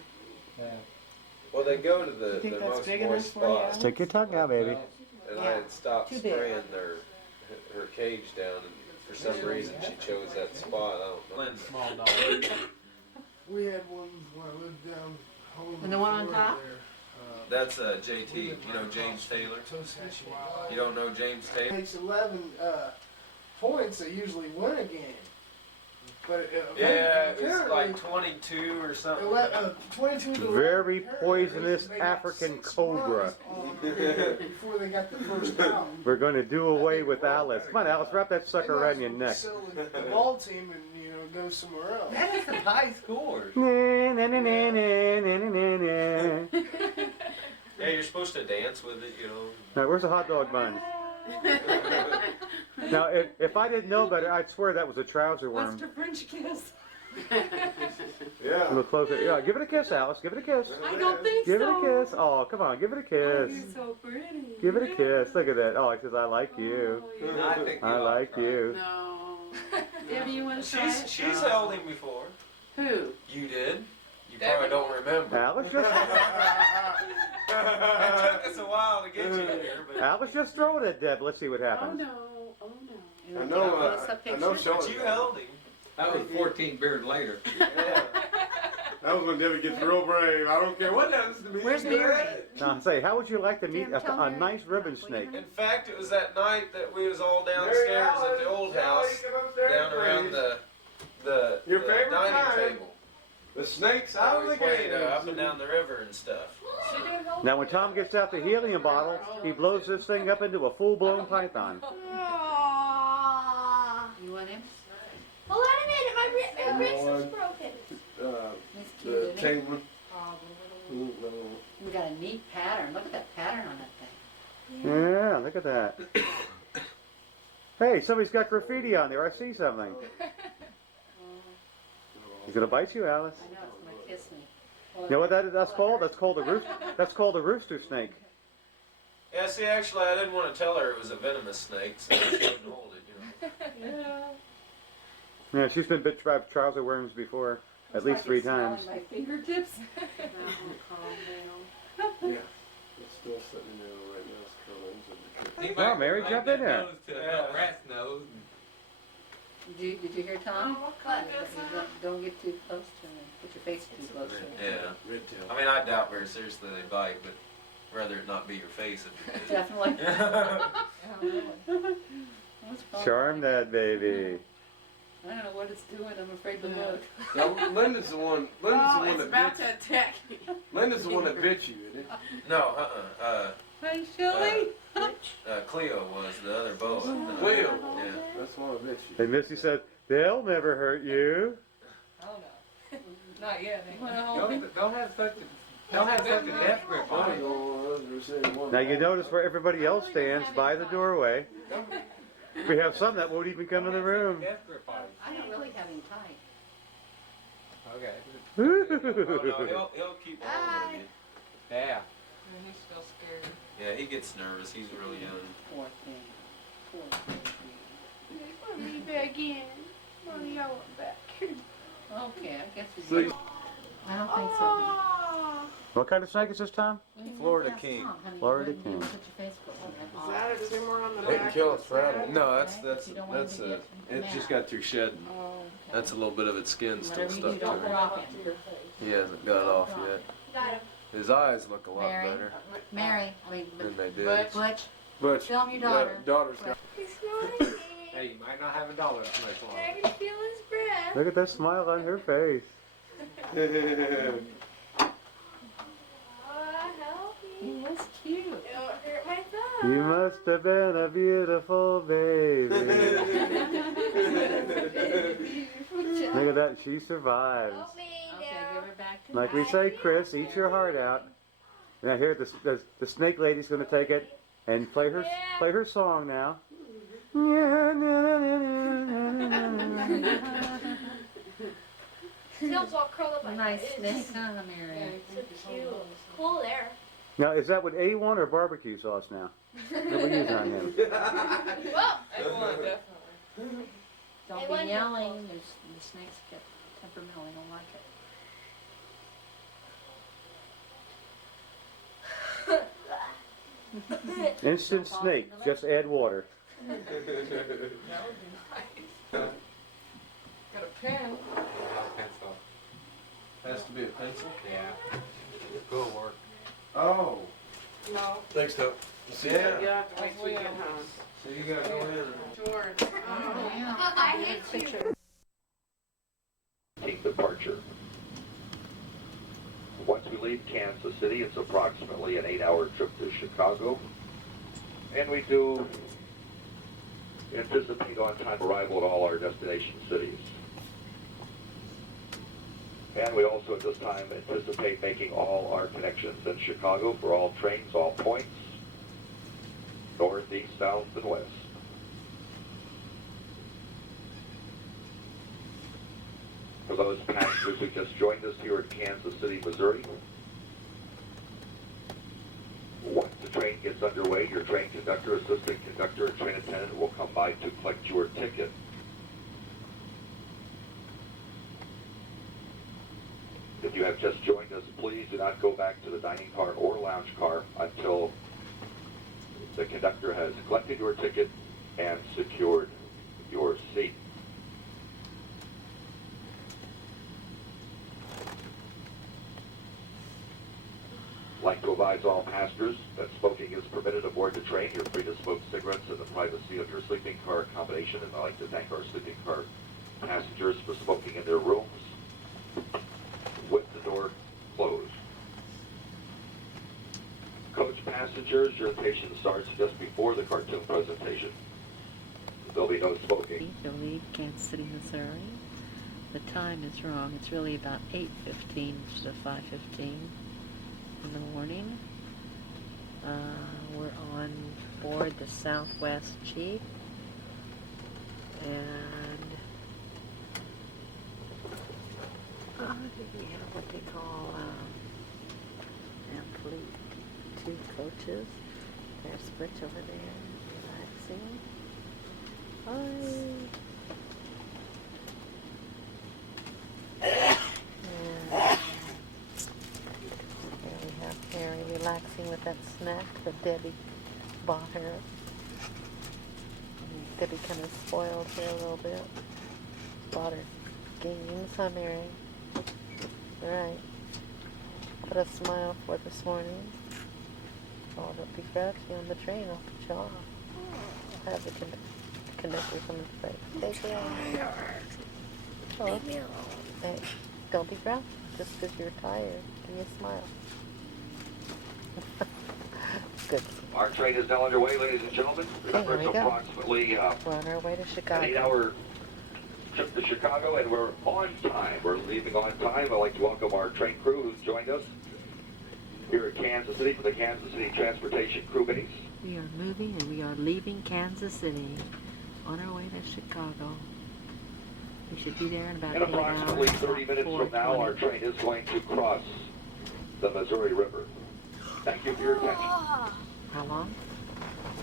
Well, they go to You the think that's most big enough moist for you, spot, Alex? Stick your tongue out, baby. and I Yeah, had stopped too big. spraying her cage down, and for some reason she chose that spot. I don't know. Small dog. We had one when I lived down home. And the one on top? That's JT. You know James Taylor. You don't know James Taylor? Takes 11 points that usually win a game. But Yeah, it's apparently, like 22 or something. 22 to 11. Very Apparently, poisonous they got African 6 cobra. points on before they got the first out. We're going to do away with Alice. Come on, Alice, wrap that sucker around your neck. Sell the ball team and go somewhere else. That is some high scores. Na, na, na, na, na, na, na, na. Yeah, you're supposed to dance with it, you know. Now, where's the hot dog buns? Now, if I didn't know better, I'd swear that was a trouser worm. French kiss? I'm gonna close it. Yeah, give it a kiss, Alice. Give it a kiss. I don't think Give it a kiss. Oh, come on, give it a kiss. so pretty. Give it a kiss. Look at that. Oh, it says I like you. I think I like you. No. Debbie, you want to try it? She's held him before. Who? You did. You Debbie? probably don't remember. Alice just, It took us a while to get you here, but Alice just throw it at Deb. Let's see what Oh happens. no. Oh no. I know, What's up, I know picture? Sean. but you held him. That was 14 beers later. Yeah. That was when Debbie gets real brave. I don't care what happens to me. Where's Mary? Now, say, how would you like to meet Damn, tell a Mary. nice ribbon snake? In fact, it was that night that we was all downstairs at the old house, down around the Your the favorite dining time. table. The snake's How out of we the played game. up and down the river and stuff. Now, when Tom gets out the helium bottle, he blows this thing up into a full-blown python. Aww. You want him? Well, wait a minute, my wrist is broken. He's cute, The isn't he? tame We got a neat pattern. Look at that pattern on that thing. Yeah, look at that. Hey, somebody's got graffiti on there. I see something. He's gonna bite you, Alice. I know it's gonna kiss me. You know what that's called? That's called a rooster. That's called a rooster snake. Yeah, see, actually, I didn't want to tell her it was a venomous snake, so she wouldn't hold it, you know. Yeah, she's been bit by trouser worms before, at least 3 times. My fingertips. Yeah. It's still sitting in there right now. It's curling. He Well, might Mary, like jump that in there. nose to a little rat's nose. Did you hear Tom? Oh, what kind is that? Don't get too close to him. Put your face too close to him. Yeah. Red tail. I mean, I doubt very seriously they bite, but rather it not be your face if it did. Definitely. What's wrong? Charm that baby. I don't know what it's doing. I'm afraid to look. Now, Linda's the one. Oh, Linda's it's the one about that to attack you. bit. Linda's the one that bit you, isn't it? No, Hey, Shirley. Cleo was the other boa. Cleo. Yeah. That's the one that bit you. And Missy said, they'll never hurt you. Oh no. Not yet. Well, Don't have such a death grip on it. Now you notice where everybody else stands, by the doorway. We have some that won't even come in the room. Death grip on it. I don't really have him tight. Okay. Oh, no, he'll keep on with you. Yeah. He's still scared. Yeah, he gets nervous. He's really young. Poor thing. Poor thing. Put me back in. Mommy, I want back. Okay, I guess So we you- I don't think so. Oh. What kind of snake is this, Tom? Florida Ask king. Tom, honey. Florida You wouldn't king. Put your face close to Is that a tumor on the They back? can kill of us the for side? animals. No, You don't want him to get it mad. just got through shedding. Oh, okay. That's a little bit of its skin still Whatever you stuck do, to don't it. rock him. He hasn't got off yet. Got him. His eyes look a lot Mary, better Mary, I mean, than they did. But- Butch, But film your daughter. daughter's got. He's smiling. Hey, you might not have a dollar much longer. I can feel his breath. Look at that smile on her face. Help He me. is cute. It won't hurt my thumb. You must have been a beautiful baby. Look at that, she survives. Help me Okay, now. give her back to Like we say, Chris, eat your heart out. Now here, the snake lady's going to take it and play her song now. Tail's all curled up like Nice this. snake, huh, Mary? So cute. Cool there. Now, is that with A1 or barbecue sauce now? That we're using on him. Whoa. I want, definitely. Don't They be went- yelling. The snakes get temperamental. They don't like it. Instant snake, just add water. That would be nice. Got a pen. Pencil. Has to be a pencil. Yeah. Good work. Oh. No. Thanks, Tom. Yeah. You have to wait till you get home. So you gotta go in. George. Oh. Yeah. I hate you. Departure. Once we leave Kansas City, it's approximately an 8-hour trip to Chicago, and we do anticipate on-time arrival at all our destination cities. And we also at this time anticipate making all our connections in Chicago for all trains, all points, north, east, south, and west. For those passengers who just joined us here in Kansas City, Missouri, once the train gets underway, your train conductor, assistant conductor, and train attendant will come by to collect your ticket. If you have just joined us, please do not go back to the dining car or lounge car until the conductor has collected your ticket and secured your seat. Like to advise all passengers that smoking is permitted aboard the train. You're free to smoke cigarettes in the privacy of your sleeping car accommodation, and I'd like to thank our sleeping car passengers for smoking in their rooms with the door closed. Coach passengers, your station starts just before the cartoon presentation. There'll be no smoking. You'll leave Kansas City, Missouri. The time is wrong. It's really about 8:15 instead of 5:15 in the morning. We're on board the Southwest Chief, and we have what they call fleet 2 coaches. There's Butch over there relaxing. Hi. that snack that Debbie bought her. Debbie kind of spoiled her a little bit. Bought her games, huh, Mary? All right. Put a smile for this morning. Oh, don't be grouchy on the train. I'll put you off. I have the conductor come and say, take it off. Oh, Leave me alone. hey, don't be grouchy just because you're tired. Give me a smile. Good. Our train is now underway, ladies and gentlemen. Remember, here it's we go. approximately We're on our way to an Chicago. 8-hour trip to Chicago, and we're on time. We're leaving on time. I'd like to welcome our train crew who's joined us here at Kansas City for the Kansas City Transportation Crew Base. We are moving and we are leaving Kansas City on our way to Chicago. We should be there in about In 8 hours. approximately 30 minutes from now, our 4:20. train is going to cross the Missouri River. Thank you for your attention. How long?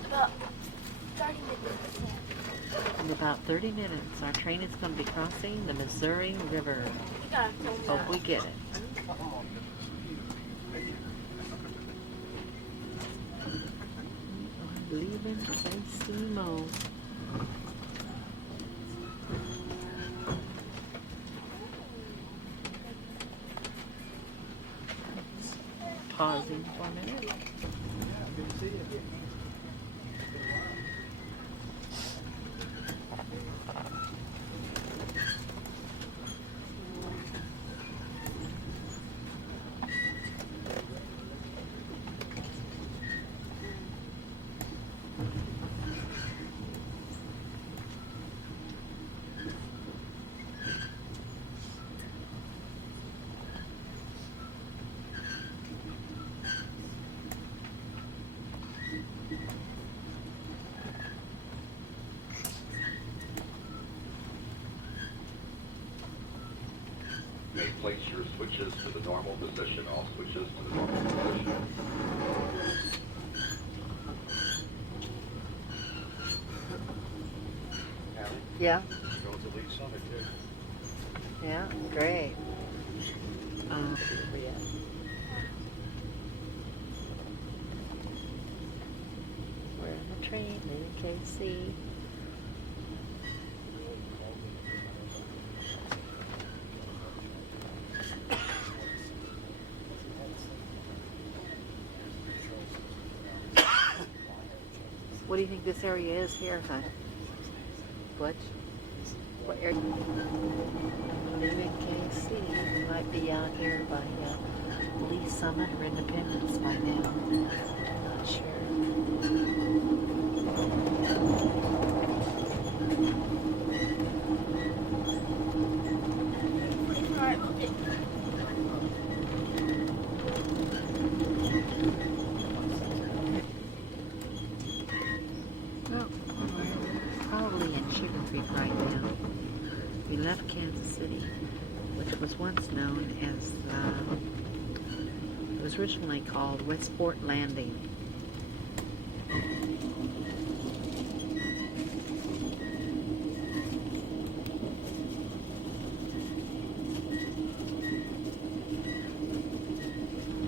About 30 minutes. In about 30 minutes, our train is going to be crossing the Missouri River. You gotta film Hope that. we get it. We are leaving St. Pausing for a minute. May place your switches to the normal position. All switches to the normal position. Yeah. Going to Lee's Summit too. Yeah, great. We're on the train in KC. What do you think this area is here, hon? Butch? What area? Leaving KC. We might be out here by Lee Summit or Independence by now. Not sure. Alright, okay. Well, we're probably in Sugar Creek right now. We left Kansas City, which was once known as it was originally called Westport Landing.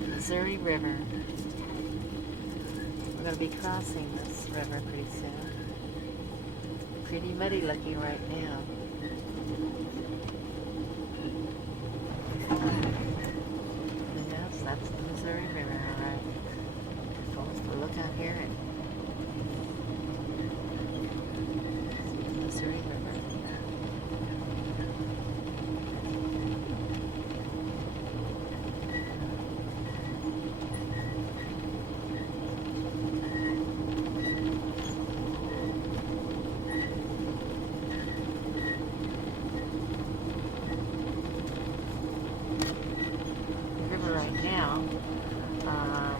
Missouri River. We're going to be crossing this river pretty soon. Pretty muddy looking right now. And yes, that's the Missouri River, all right. Supposed to look out here and see the Missouri River.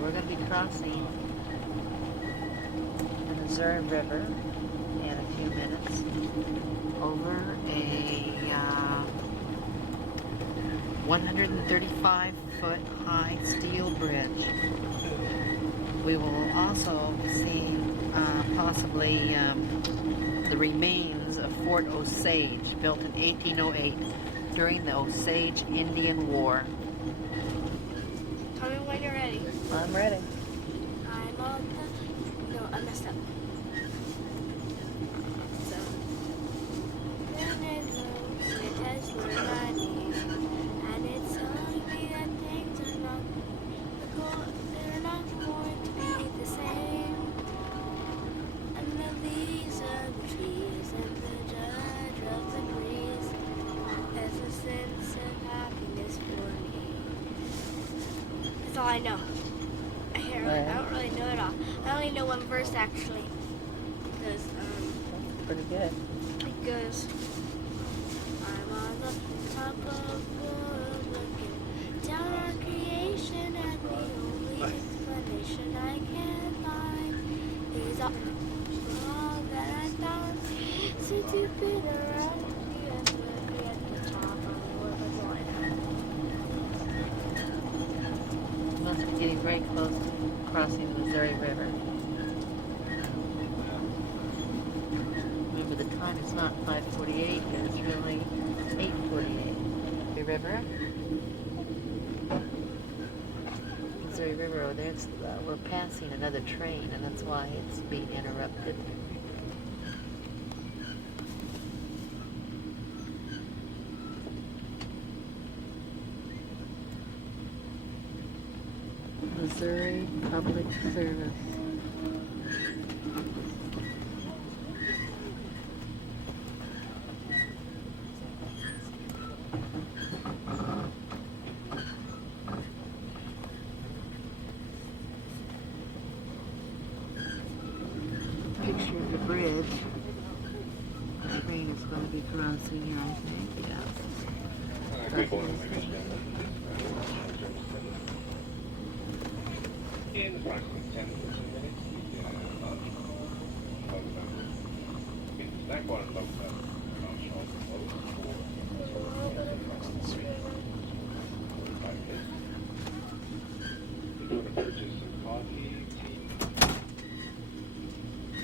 We're going to be crossing the Missouri River in a few minutes over a 135-foot high steel bridge. We will also see possibly the remains of Fort Osage, built in 1808 during the Osage Indian War. Tell me when you're ready. I'm ready. all the, no, I messed up. So, then it has learned my name, and it's telling me that things are not, they're not going to be the same. And the leaves of the trees and the judge of the breeze has a sense of happiness for me. That's all I know. I don't really know it all. I only know one verse actually. Because, Pretty good. it goes, I'm on the top of the world looking down on creation, and the only explanation I can find is all that I found since you've been around me and looking at the top of the world. Must be getting very close to crossing the Missouri River. Remember, the time is not 5:48, but it's really 8:48. Missouri River. Missouri River over there, we're passing another train, and that's why it's being interrupted. Missouri Public Service. Picture of the bridge. The train is going to be crossing here, I think. Yeah. Crossing this thing. In approximately 10 to 15 minutes, we can snack bar and local for purchase some coffee, tea.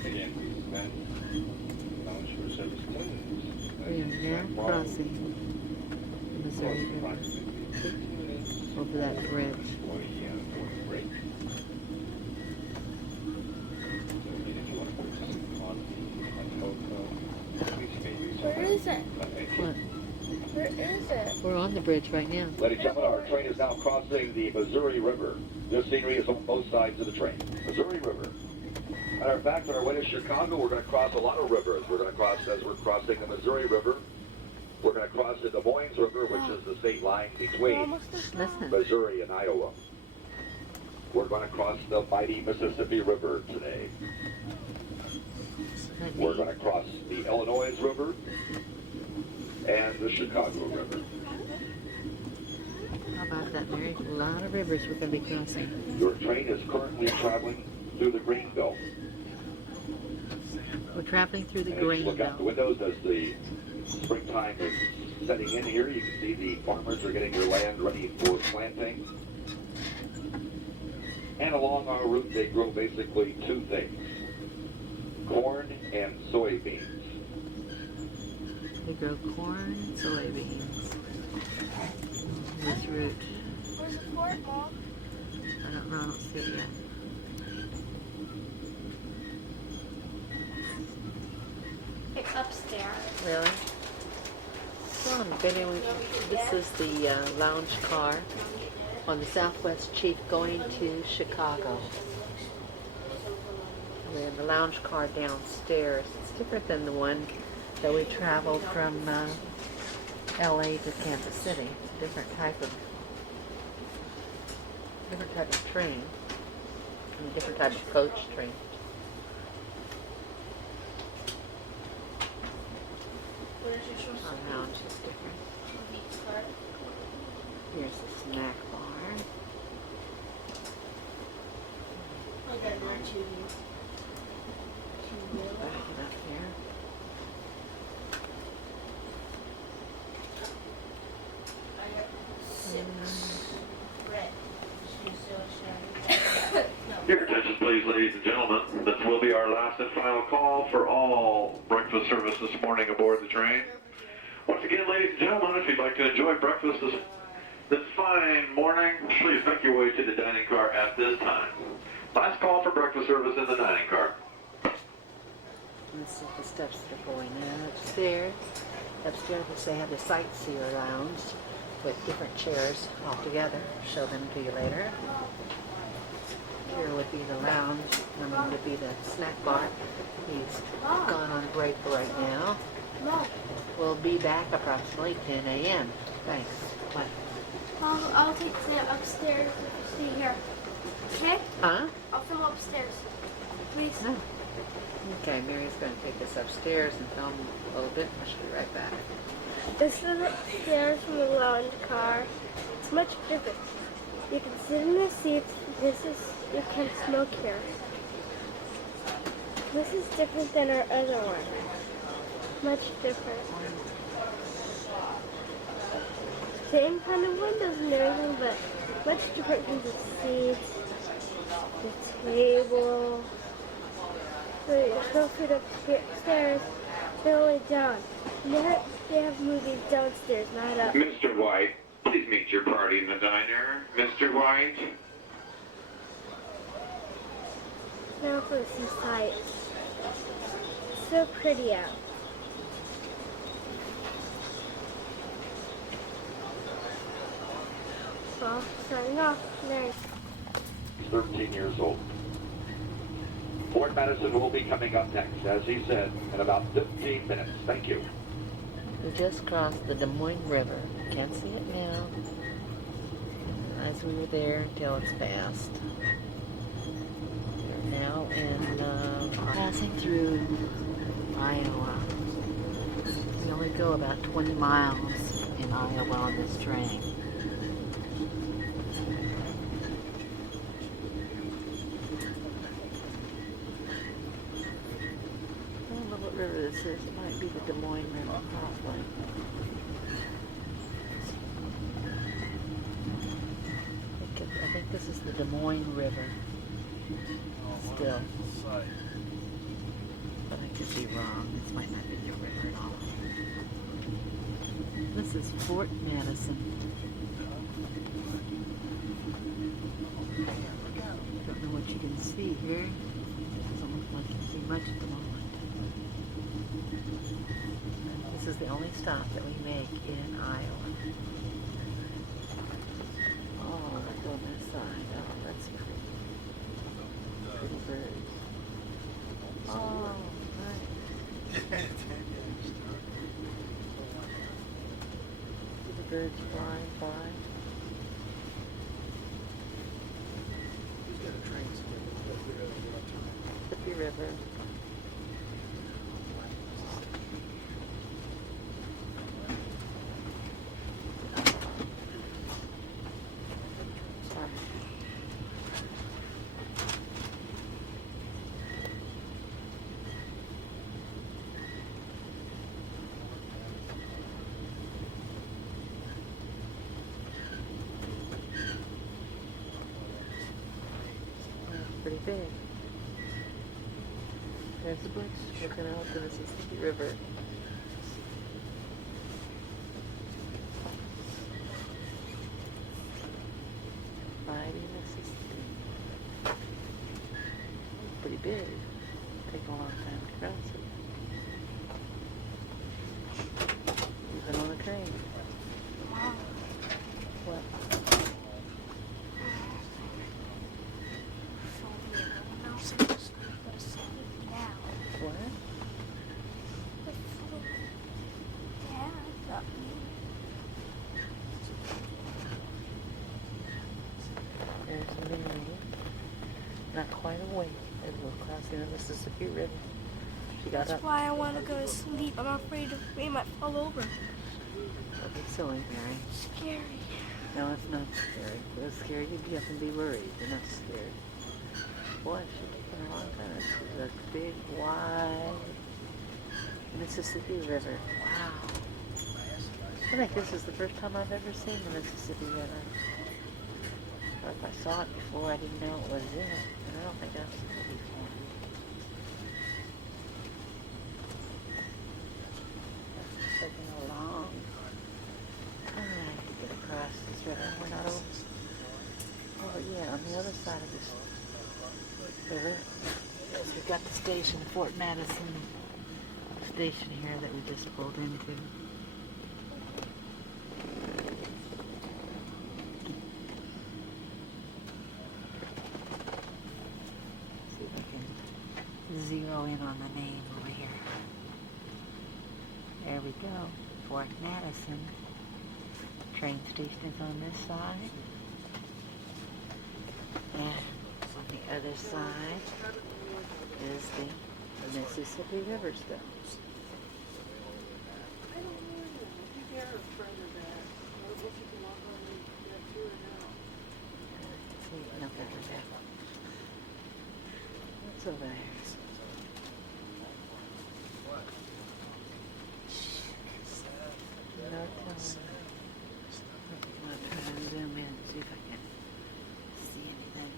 Again, we spend lounge for service cleaners. We are now crossing the Missouri River over that bridge. Break. Where is it? What? Where is it? We're on the bridge right now. Ladies and gentlemen, our train is now crossing the Missouri River. This scenery is on both sides of the train. Missouri River. Matter of fact, on our way to Chicago, we're going to cross a lot of rivers. We're going to cross, as we're crossing the Missouri River, we're going to cross the Des Moines River, which is the state line between Listen. Missouri and Iowa. We're going to cross the mighty Mississippi River today. We're going to cross the Illinois River and the Chicago River. How about that, Mary? A lot of rivers we're going to be crossing. Your train is currently traveling through the green belt. We're traveling through the And as you grain look out the belt. windows as the springtime is setting in here, you can see the farmers are getting their land ready for planting. And along our route, they grow basically two things: corn and soybeans. They grow corn and soybeans. This route. Where's the fort, Mom? I don't know, I don't see it yet. It's upstairs. Really? Well, I'm betting this is the lounge car on the Southwest Chief going to Chicago. And then the lounge car downstairs. It's different than the one that we traveled from LA to Kansas City. It's a different type of train. And a different type of coach train. Our lounge is different. Here's the snack bar. Back it up here. Your attention please, ladies and gentlemen. This will be our last and final call for all breakfast service this morning aboard the train. Once again, ladies and gentlemen, if you'd like to enjoy breakfast this fine morning, please make your way to the dining car at this time. Last call for breakfast service in the dining car. And this is the steps that are going in upstairs. Upstairs, they have the sightseer lounge with different chairs all together. Show them to you later. Here would be the lounge, and would be the snack bar. He's gone on break right now. We'll be back approximately 10 a.m. Thanks. What? I'll take Sam upstairs if you stay here. Okay? Huh? I'll film upstairs. Please. No. Okay, Mary's going to take us upstairs and film a little bit. She'll be right back. This is upstairs from the lounge car. It's much different. You can sit in the seats. You can smoke here. This is different than our other one. Much different. Same kind of windows and everything, but much different kinds of seats. The table. So there's no food upstairs. They're only down. They have movies downstairs, not up. Mr. White, please meet your party in the diner. Mr. White. Now for some sights. It's so pretty out. Well, signing off. There. 13 years old. Fort Madison will be coming up next, as he said, in about 15 minutes. Thank you. We just crossed the Des Moines River. Can't see it now. As we were there until it's passed. We're now passing through Iowa. We only go about 20 miles in Iowa on this train. I don't know what river this is. It might be the Des Moines River, probably. I think this is the Des Moines River. Still. But I could be wrong. This might not be the river at all. This is Fort Madison. Don't know what you can see here. Doesn't look like you can see much at the moment. This is the only stop that we make in Iowa. Oh, let's go on this side. Oh, that's pretty. Pretty birds. Oh, nice. See the birds flying by. Mississippi River. Pretty big. There's the bridge looking out the Mississippi River. Mighty Mississippi. Pretty big. Take a long time to cross it. Even on the train. What? What? There's Mary. Not quite awake as we're crossing the Mississippi River. She got That's up. why I want to go to sleep. I'm afraid we might fall over. Don't be silly, Mary. Scary. No, it's not scary. If it was scary, you'd be up and be worried. You're not scared. Boy, she's taking a long time. This is a big, wide Mississippi River. Wow. I think this is the first time I've ever seen the Mississippi River. Or if I saw it before, I didn't know it was in it. And I don't think I've seen it before. It's taking a long time to get across this river. We're not over yet on the other side of this River. Yes, we've got the station, Fort Madison station here that we just pulled into. See if I can zero in on the name over here. There we go, Fort Madison. Train station is on this side. And on the other side is the Mississippi River stuff. See, no better than what's over there? No telling. I'm trying to zoom in and see if I can see anything.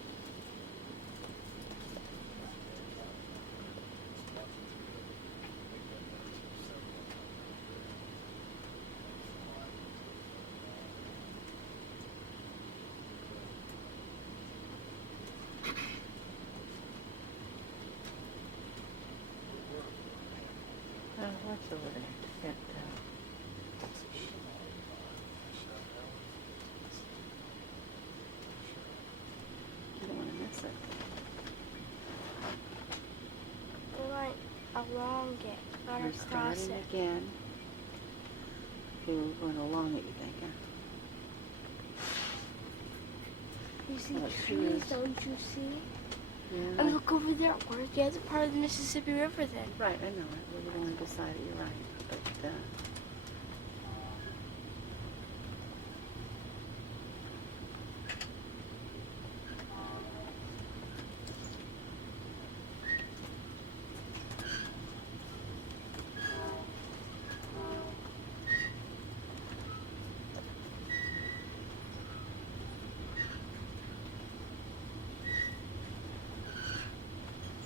Oh, what's over there? Can't tell. I don't want to miss it. We went along it, not We're across starting it. again. Okay, we're going along it, you think, huh? You see Oh, it trees, is. don't you see? Yeah. And look over there, Mark. Yeah, it's a part of the Mississippi River then. Right, I know it. We're going beside it, you're right.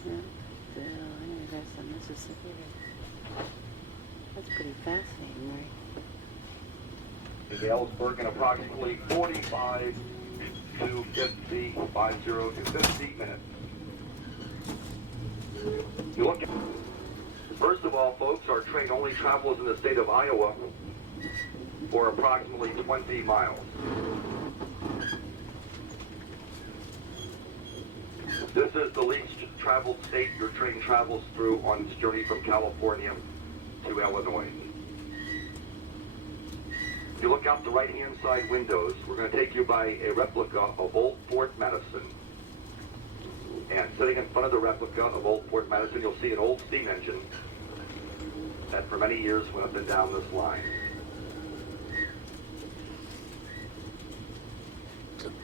But, anyway, that's the Mississippi River. That's pretty fascinating, right? Galesburg in approximately 45 to 50, 50 to 50 minutes. You look at, first of all, folks, our train only travels in the state of Iowa for approximately 20 miles. This is the least traveled state your train travels through on its journey from California to Illinois. If you look out the right-hand side windows, we're going to take you by a replica of Old Fort Madison. And sitting in front of the replica of Old Fort Madison, you'll see an old steam engine that for many years went up and down this line.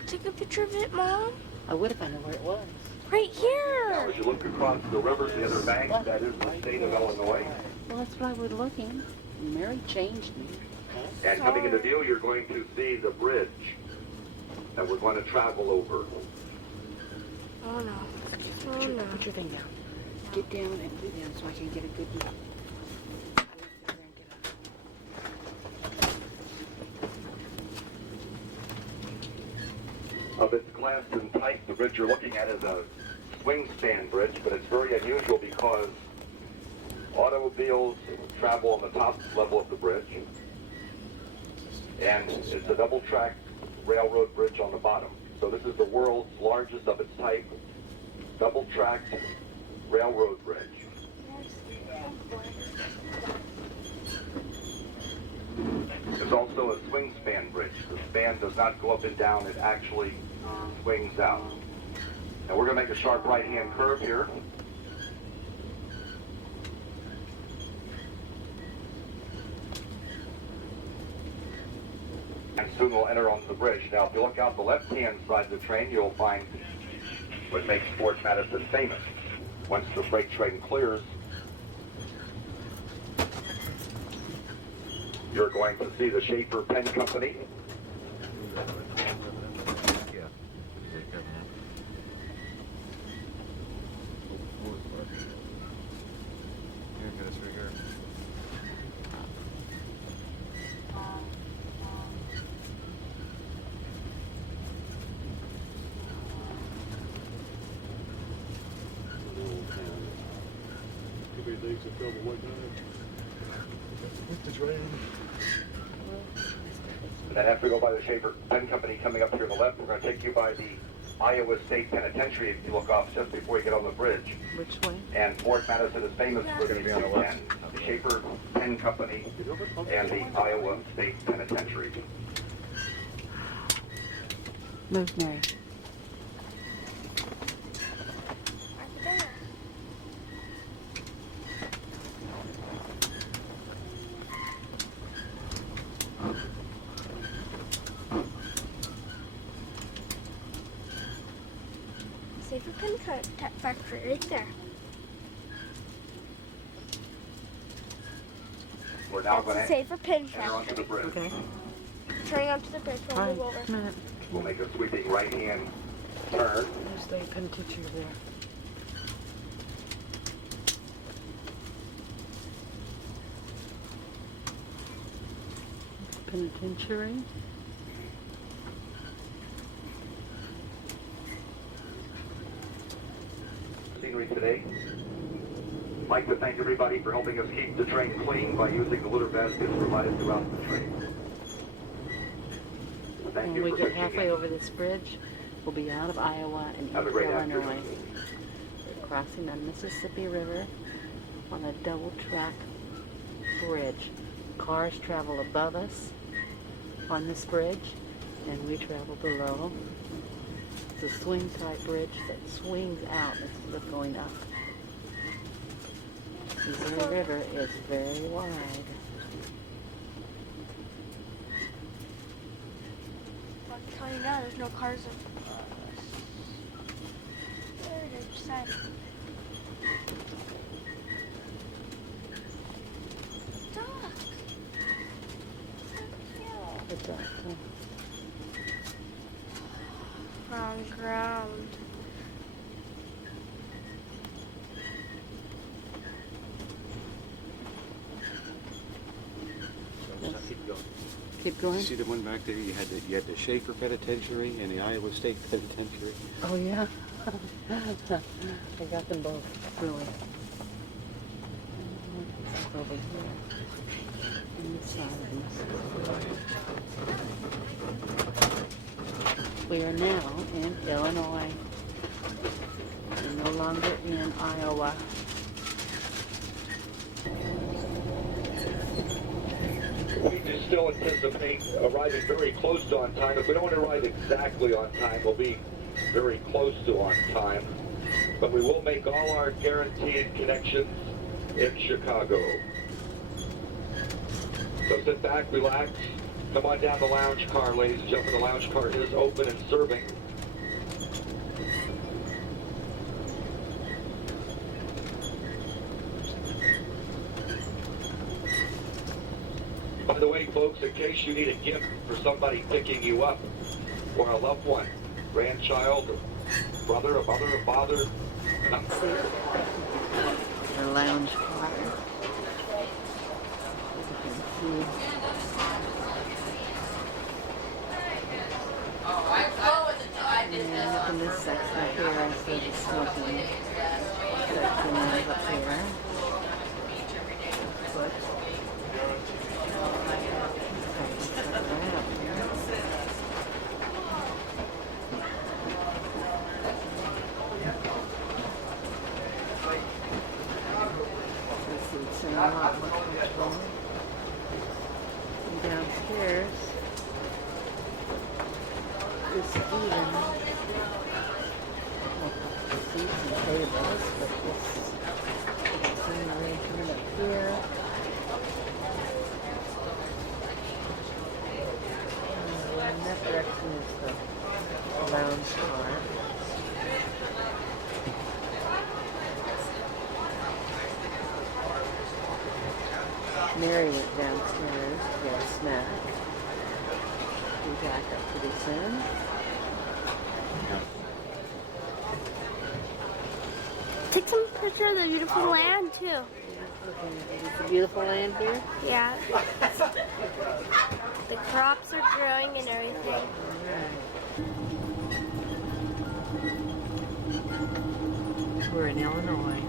Take a picture of it, Mom. I would if I knew where it was. Right Now, here. as you look across the river to the other bank, that is the state of Illinois. Well, that's why we're looking. Mary changed me. And coming into view, you're going to see the bridge that we're going to travel over. Oh no. Oh Put no. your thing down. Get down and do down so I can get a good look. Of its class and type, the bridge you're looking at is a swing span bridge, but it's very unusual because automobiles travel on the top level of the bridge, and it's a double-track railroad bridge on the bottom. So this is the world's largest of its type double-track railroad bridge. It's also a swing span bridge. The span does not go up and down, it actually swings out. Now we're going to make a sharp right-hand curve here. And soon we'll enter onto the bridge. Now if you look out the left-hand side of the train, you'll find what makes Fort Madison famous. Once the freight train clears, you're going to see the Schaefer Pen Company. to film at one time. With the train. And then after we go by the Schaefer Pen Company coming up here on the left, we're going to take you by the Iowa State Penitentiary if you look off just before you get on the bridge. Which way? And Fort Madison is famous for its pen. The Schaefer Pen Company and the Iowa State Penitentiary. Move, Mary. Safer pen factory right there. We're now That's going a to safer pen enter factory. onto the bridge. Okay. Turning onto the bridge, we'll All right, move over. just a minute. We'll make a sweeping right-hand turn. There's the penitentiary there. Penitentiary. Scenery today. I'd like to thank everybody for helping us keep the train clean by using the litter baskets provided throughout the train. Thank When you we for get pitching halfway in. over this bridge, we'll be out of Iowa and Have a into great Illinois. afternoon. We're crossing the Mississippi River on a double-track bridge. Cars travel above us on this bridge, and we travel below. It's a swing-type bridge that swings out instead of going up. Missouri River is very wide. I'm telling you now, there's no cars above us. There it is, side. Duck. So cute. It's up, huh? Brown ground. Keep going. Keep going. See the one back there? You had the Schaefer Penitentiary and the Iowa State Penitentiary. Oh yeah, I got them both really. Over here, on this side of this. We are now in Illinois. We're no longer in Iowa. We do still anticipate arriving very close to on time. If we don't arrive exactly on time, we'll be very close to on time. But we will make all our guaranteed connections in Chicago. So sit back, relax. Come on down the lounge car, ladies and gentlemen. The lounge car is open and serving. By the way, folks, in case you need a gift for somebody picking you up, or a loved one, grandchild, a brother, a mother, a father, The lounge car. You can see. And up in this section up here, I see the smoking section is up here. Foot. It's a lot more comfortable. And downstairs is even seats and tables, but this same arrangement up here. And in that direction is the lounge car. Mary went downstairs to get a snack. Be back up pretty soon. Take some picture of the beautiful land too. It's a beautiful land here. Yeah. The crops are growing and everything. We're in Illinois.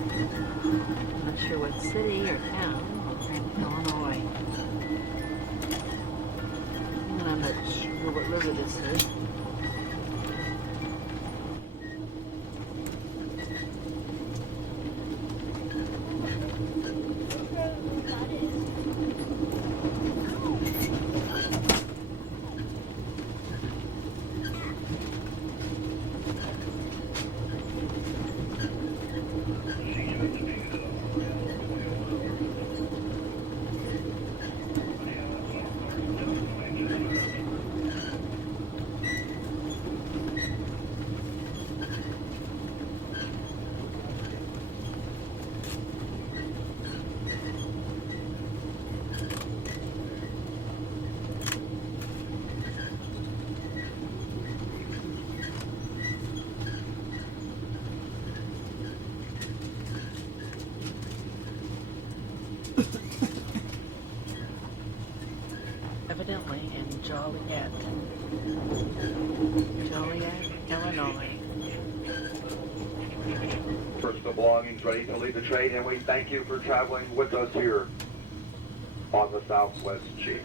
I'm not sure what city or town. We're in Illinois. And I'm not sure what river this is. Evidently in Joliet, Illinois. Personal belongings ready to leave the train, and we thank you for traveling with us here on the Southwest Chief.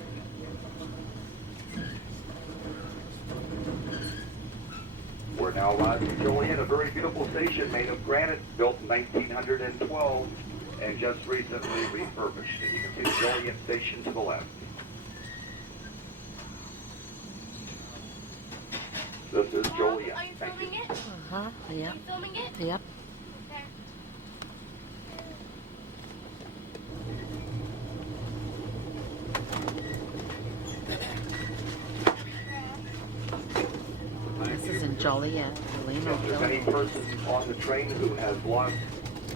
We're now arriving in Joliet, a very beautiful station made of granite, built in 1912 and just recently refurbished. And you can see the Joliet station to the left. This is Joliet. Are you Thank filming you. it? Uh-huh, yep, Are you filming it? yep. Okay. This is in Joliet, If there's any Illinois. person on the train who has lost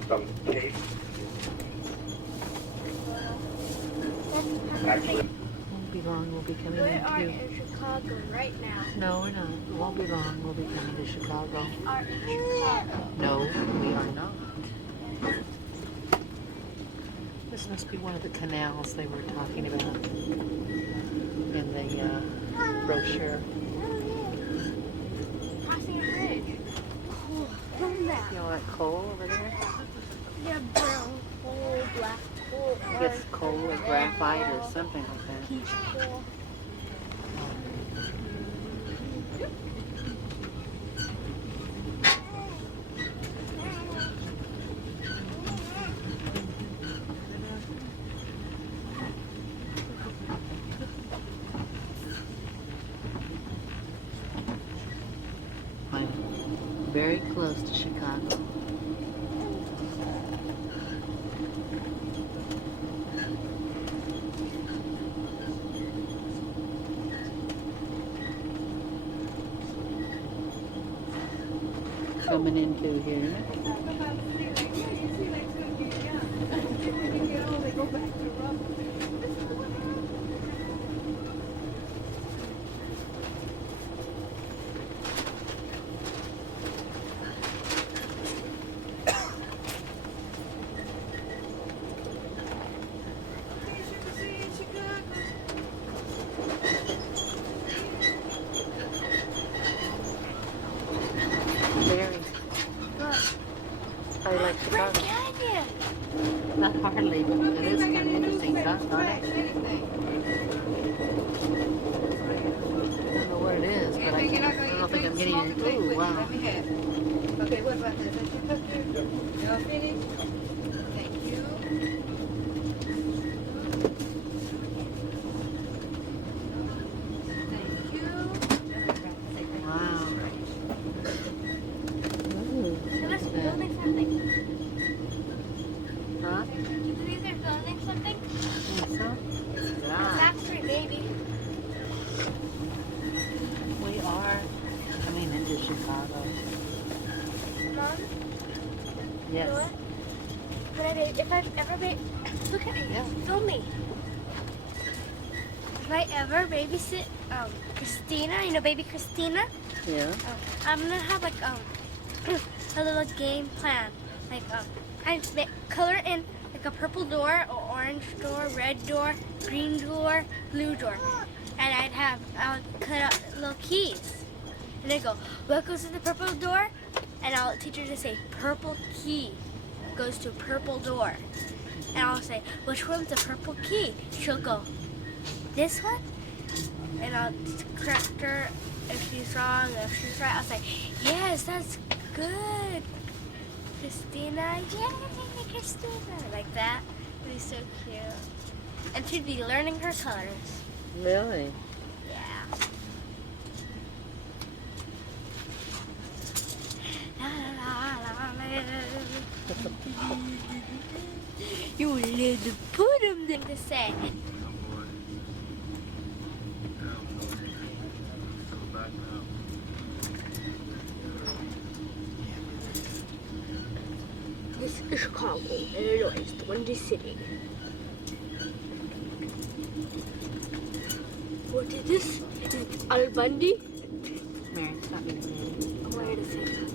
some tape, actually, Won't be long, we'll be coming We are into... in Chicago right now. No, we're not. It won't be long, we'll be coming to Chicago. We are in Chicago. No, we are not. This must be one of the canals they were talking about in the brochure. Crossing a bridge. Cool. Film that. You know that coal over there? Yeah, brown coal, black coal, I guess coal or graphite or something like that. peach coal. I'm very close to Chicago. Coming into here. Very. I like Grand Chicago. Canyon. Not hardly, but it is kind of interesting, huh? On it. I don't know where it is, but I don't think I'm getting it. Ooh, wow. Okay, what about this? Is your picture? Y'all finished? Thank you. Thank you. Wow. Ooh. They must be building something. Huh? Do you believe they're building something? Think so? A Yeah. factory, maybe. We are coming into Chicago. Mom, you know Yes. what? If I've ever look at me, Yeah. film me. If I ever babysit Christina, you know baby Christina, Yeah. I'm gonna have like a little game plan. Like I color in like a purple door, or orange door, red door, green door, blue door, and I'll cut out little keys. And they go, what goes in the purple door? And I'll teach her to say, purple key goes to purple door. And I'll say, which one's the purple key? She'll go, this one? And I'll correct her if she's wrong. If she's right, I'll say, yes, that's good. Christina, yay, Christina. Like that. It'd be so cute. And she'd be learning her colors. Really? Yeah. La, la, la, la. You little put him there to say. This is Chicago, Illinois, the Windy City. What is this? Is it Al Bundy? Mary, stop being mean. Wait a second.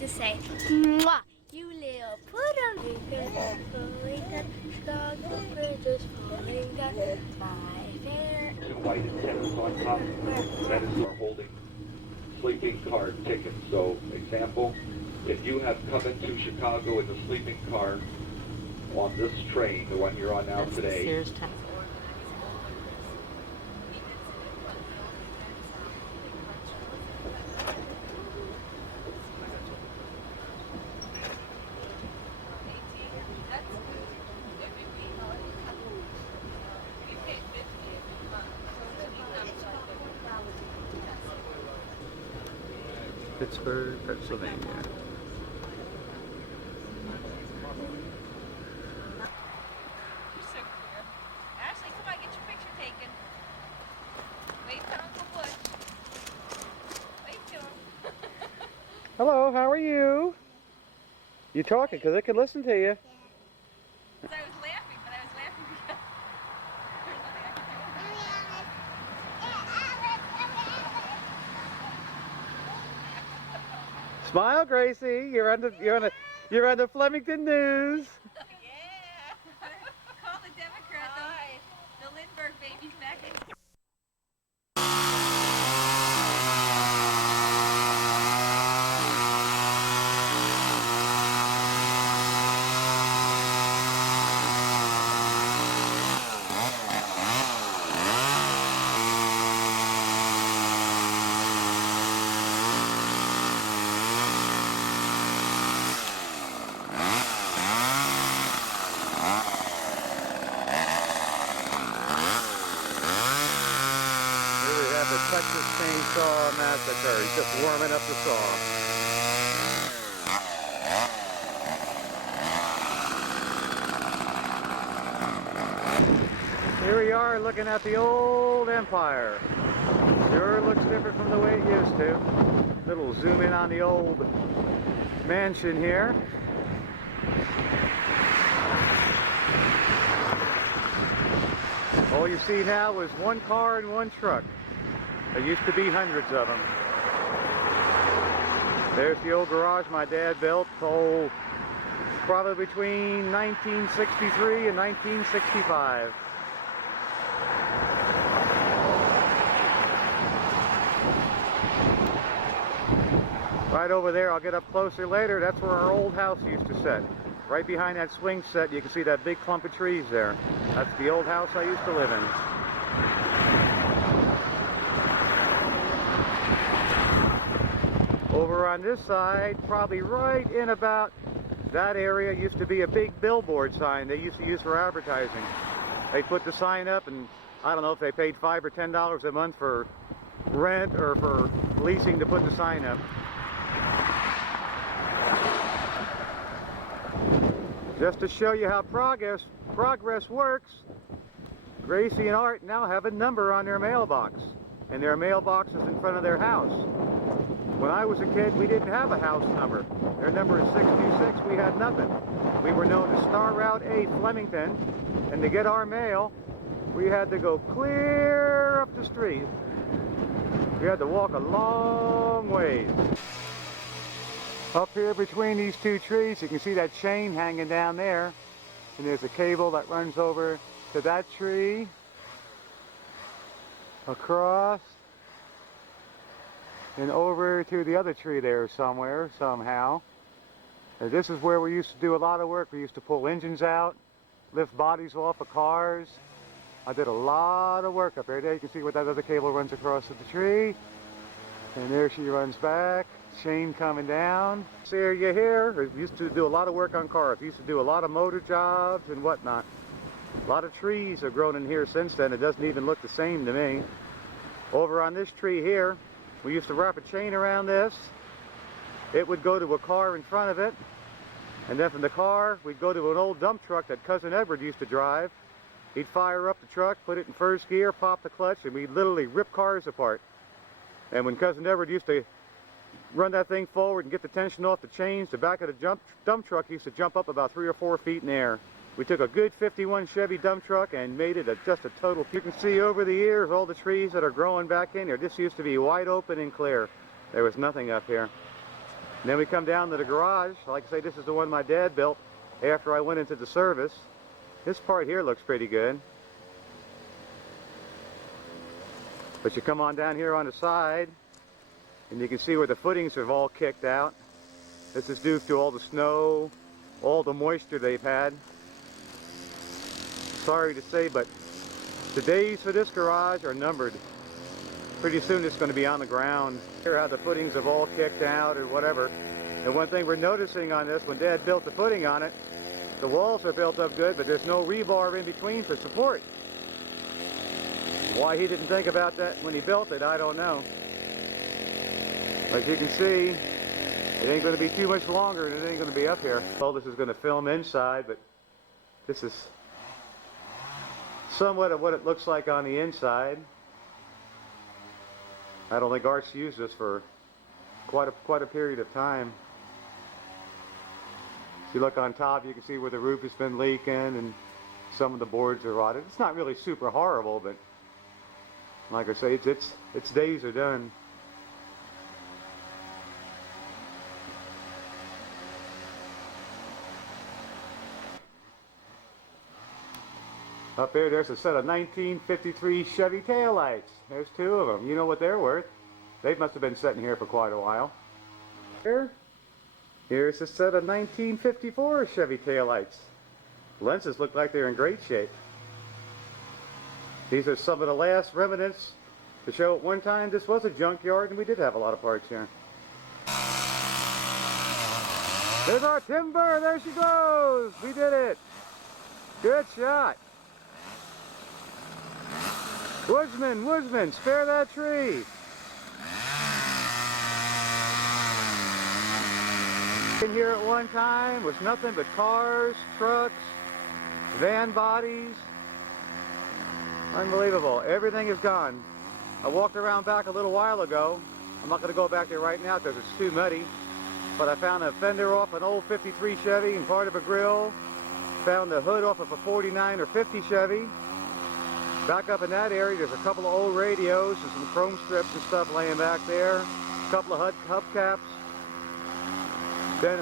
Just say, mwah, you little put 'em. Chicago Bridge is falling down. My fair. Two white antennas on top. That is our holding sleeping car ticket. So, example, if you have come into Chicago in the sleeping car on this train, the one you're on now That's the today, Sears tax. Pittsburgh, Pennsylvania. You're so clear. Ashley, come on, get your picture taken. Wave to Uncle Butch. Wave to him. Hello, how are you? You talking because I can listen to you. Because I was laughing, but I was laughing because there's nothing I can do. Smile, Gracie. You're on the Flemington News. Yeah. Call the Democrat. The Lindbergh baby's back. Texas Chainsaw Massacre. He's just warming up the saw. Here we are looking at the old Empire. Sure looks different from the way it used to. Little zoom in on the old mansion here. All you see now is one car and one truck. There used to be hundreds of them. There's the old garage my dad built, probably between 1963 and 1965. Right over there, I'll get up closer later, that's where our old house used to sit. Right behind that swing set, you can see that big clump of trees there. That's the old house I used to live in. Over on this side, probably right in about that area, used to be a big billboard sign they used to use for advertising. They put the sign up, and I don't know if they paid $5 or $10 a month for rent or for leasing to put the sign up. Just to show you how progress works, Gracie and Art now have a number on their mailbox, and their mailbox is in front of their house. When I was a kid, we didn't have a house number. Their number is 626. We had nothing. We were known as Star Route 8 Flemington, and to get our mail, we had to go clear up the street. We had to walk a long ways. Up here between these two trees, you can see that chain hanging down there, and there's a cable that runs over to that tree, across, and over to the other tree there somewhere, somehow. And this is where we used to do a lot of work. We used to pull engines out, lift bodies off of cars. I did a lot of work up there. There you can see where that other cable runs across to the tree. And there she runs back, chain coming down. This area here, we used to do a lot of work on cars. We used to do a lot of motor jobs and whatnot. A lot of trees have grown in here since then. It doesn't even look the same to me. Over on this tree here, we used to wrap a chain around this. It would go to a car in front of it. And then from the car, we'd go to an old dump truck that Cousin Edward used to drive. He'd fire up the truck, put it in first gear, pop the clutch, and we'd literally rip cars apart. And when Cousin Edward used to run that thing forward and get the tension off the chains, the back of the dump truck used to jump up about 3 or 4 feet in the air. We took a good 51 Chevy dump truck and made it just a total. You can see over the years all the trees that are growing back in here. This used to be wide open and clear. There was nothing up here. And then we come down to the garage. Like I say, this is the one my dad built after I went into the service. This part here looks pretty good. But you come on down here on the side, and you can see where the footings have all kicked out. This is due to all the snow, all the moisture they've had. Sorry to say, but the days for this garage are numbered. Pretty soon it's going to be on the ground. Here how the footings have all kicked out or whatever. And one thing we're noticing on this, when Dad built the footing on it, the walls are built up good, but there's no rebar in between for support. Why he didn't think about that when he built it, I don't know. As you can see, it ain't going to be too much longer and it ain't going to be up here. Well, this is going to film inside, but this is somewhat of what it looks like on the inside. I don't think Art's used this for quite a period of time. If you look on top, you can see where the roof has been leaking and some of the boards are rotted. It's not really super horrible, but like I say, its days are done. Up there, there's a set of 1953 Chevy taillights. There's 2 of them. You know what they're worth. They must have been sitting here for quite a while. Here's a set of 1954 Chevy taillights. Lenses look like they're in great shape. These are some of the last remnants to show at one time this was a junkyard and we did have a lot of parts here. There's our timber! There she goes! We did it! Good shot! Woodsman, spare that tree! In here at one time was nothing but cars, trucks, van bodies. Unbelievable. Everything is gone. I walked around back a little while ago. I'm not going to go back there right now because it's too muddy. But I found a fender off an old 53 Chevy and part of a grill. Found the hood off of a 49 or 50 Chevy. Back up in that area, there's a couple of old radios and some chrome strips and stuff laying back there. A couple of hubcaps. Then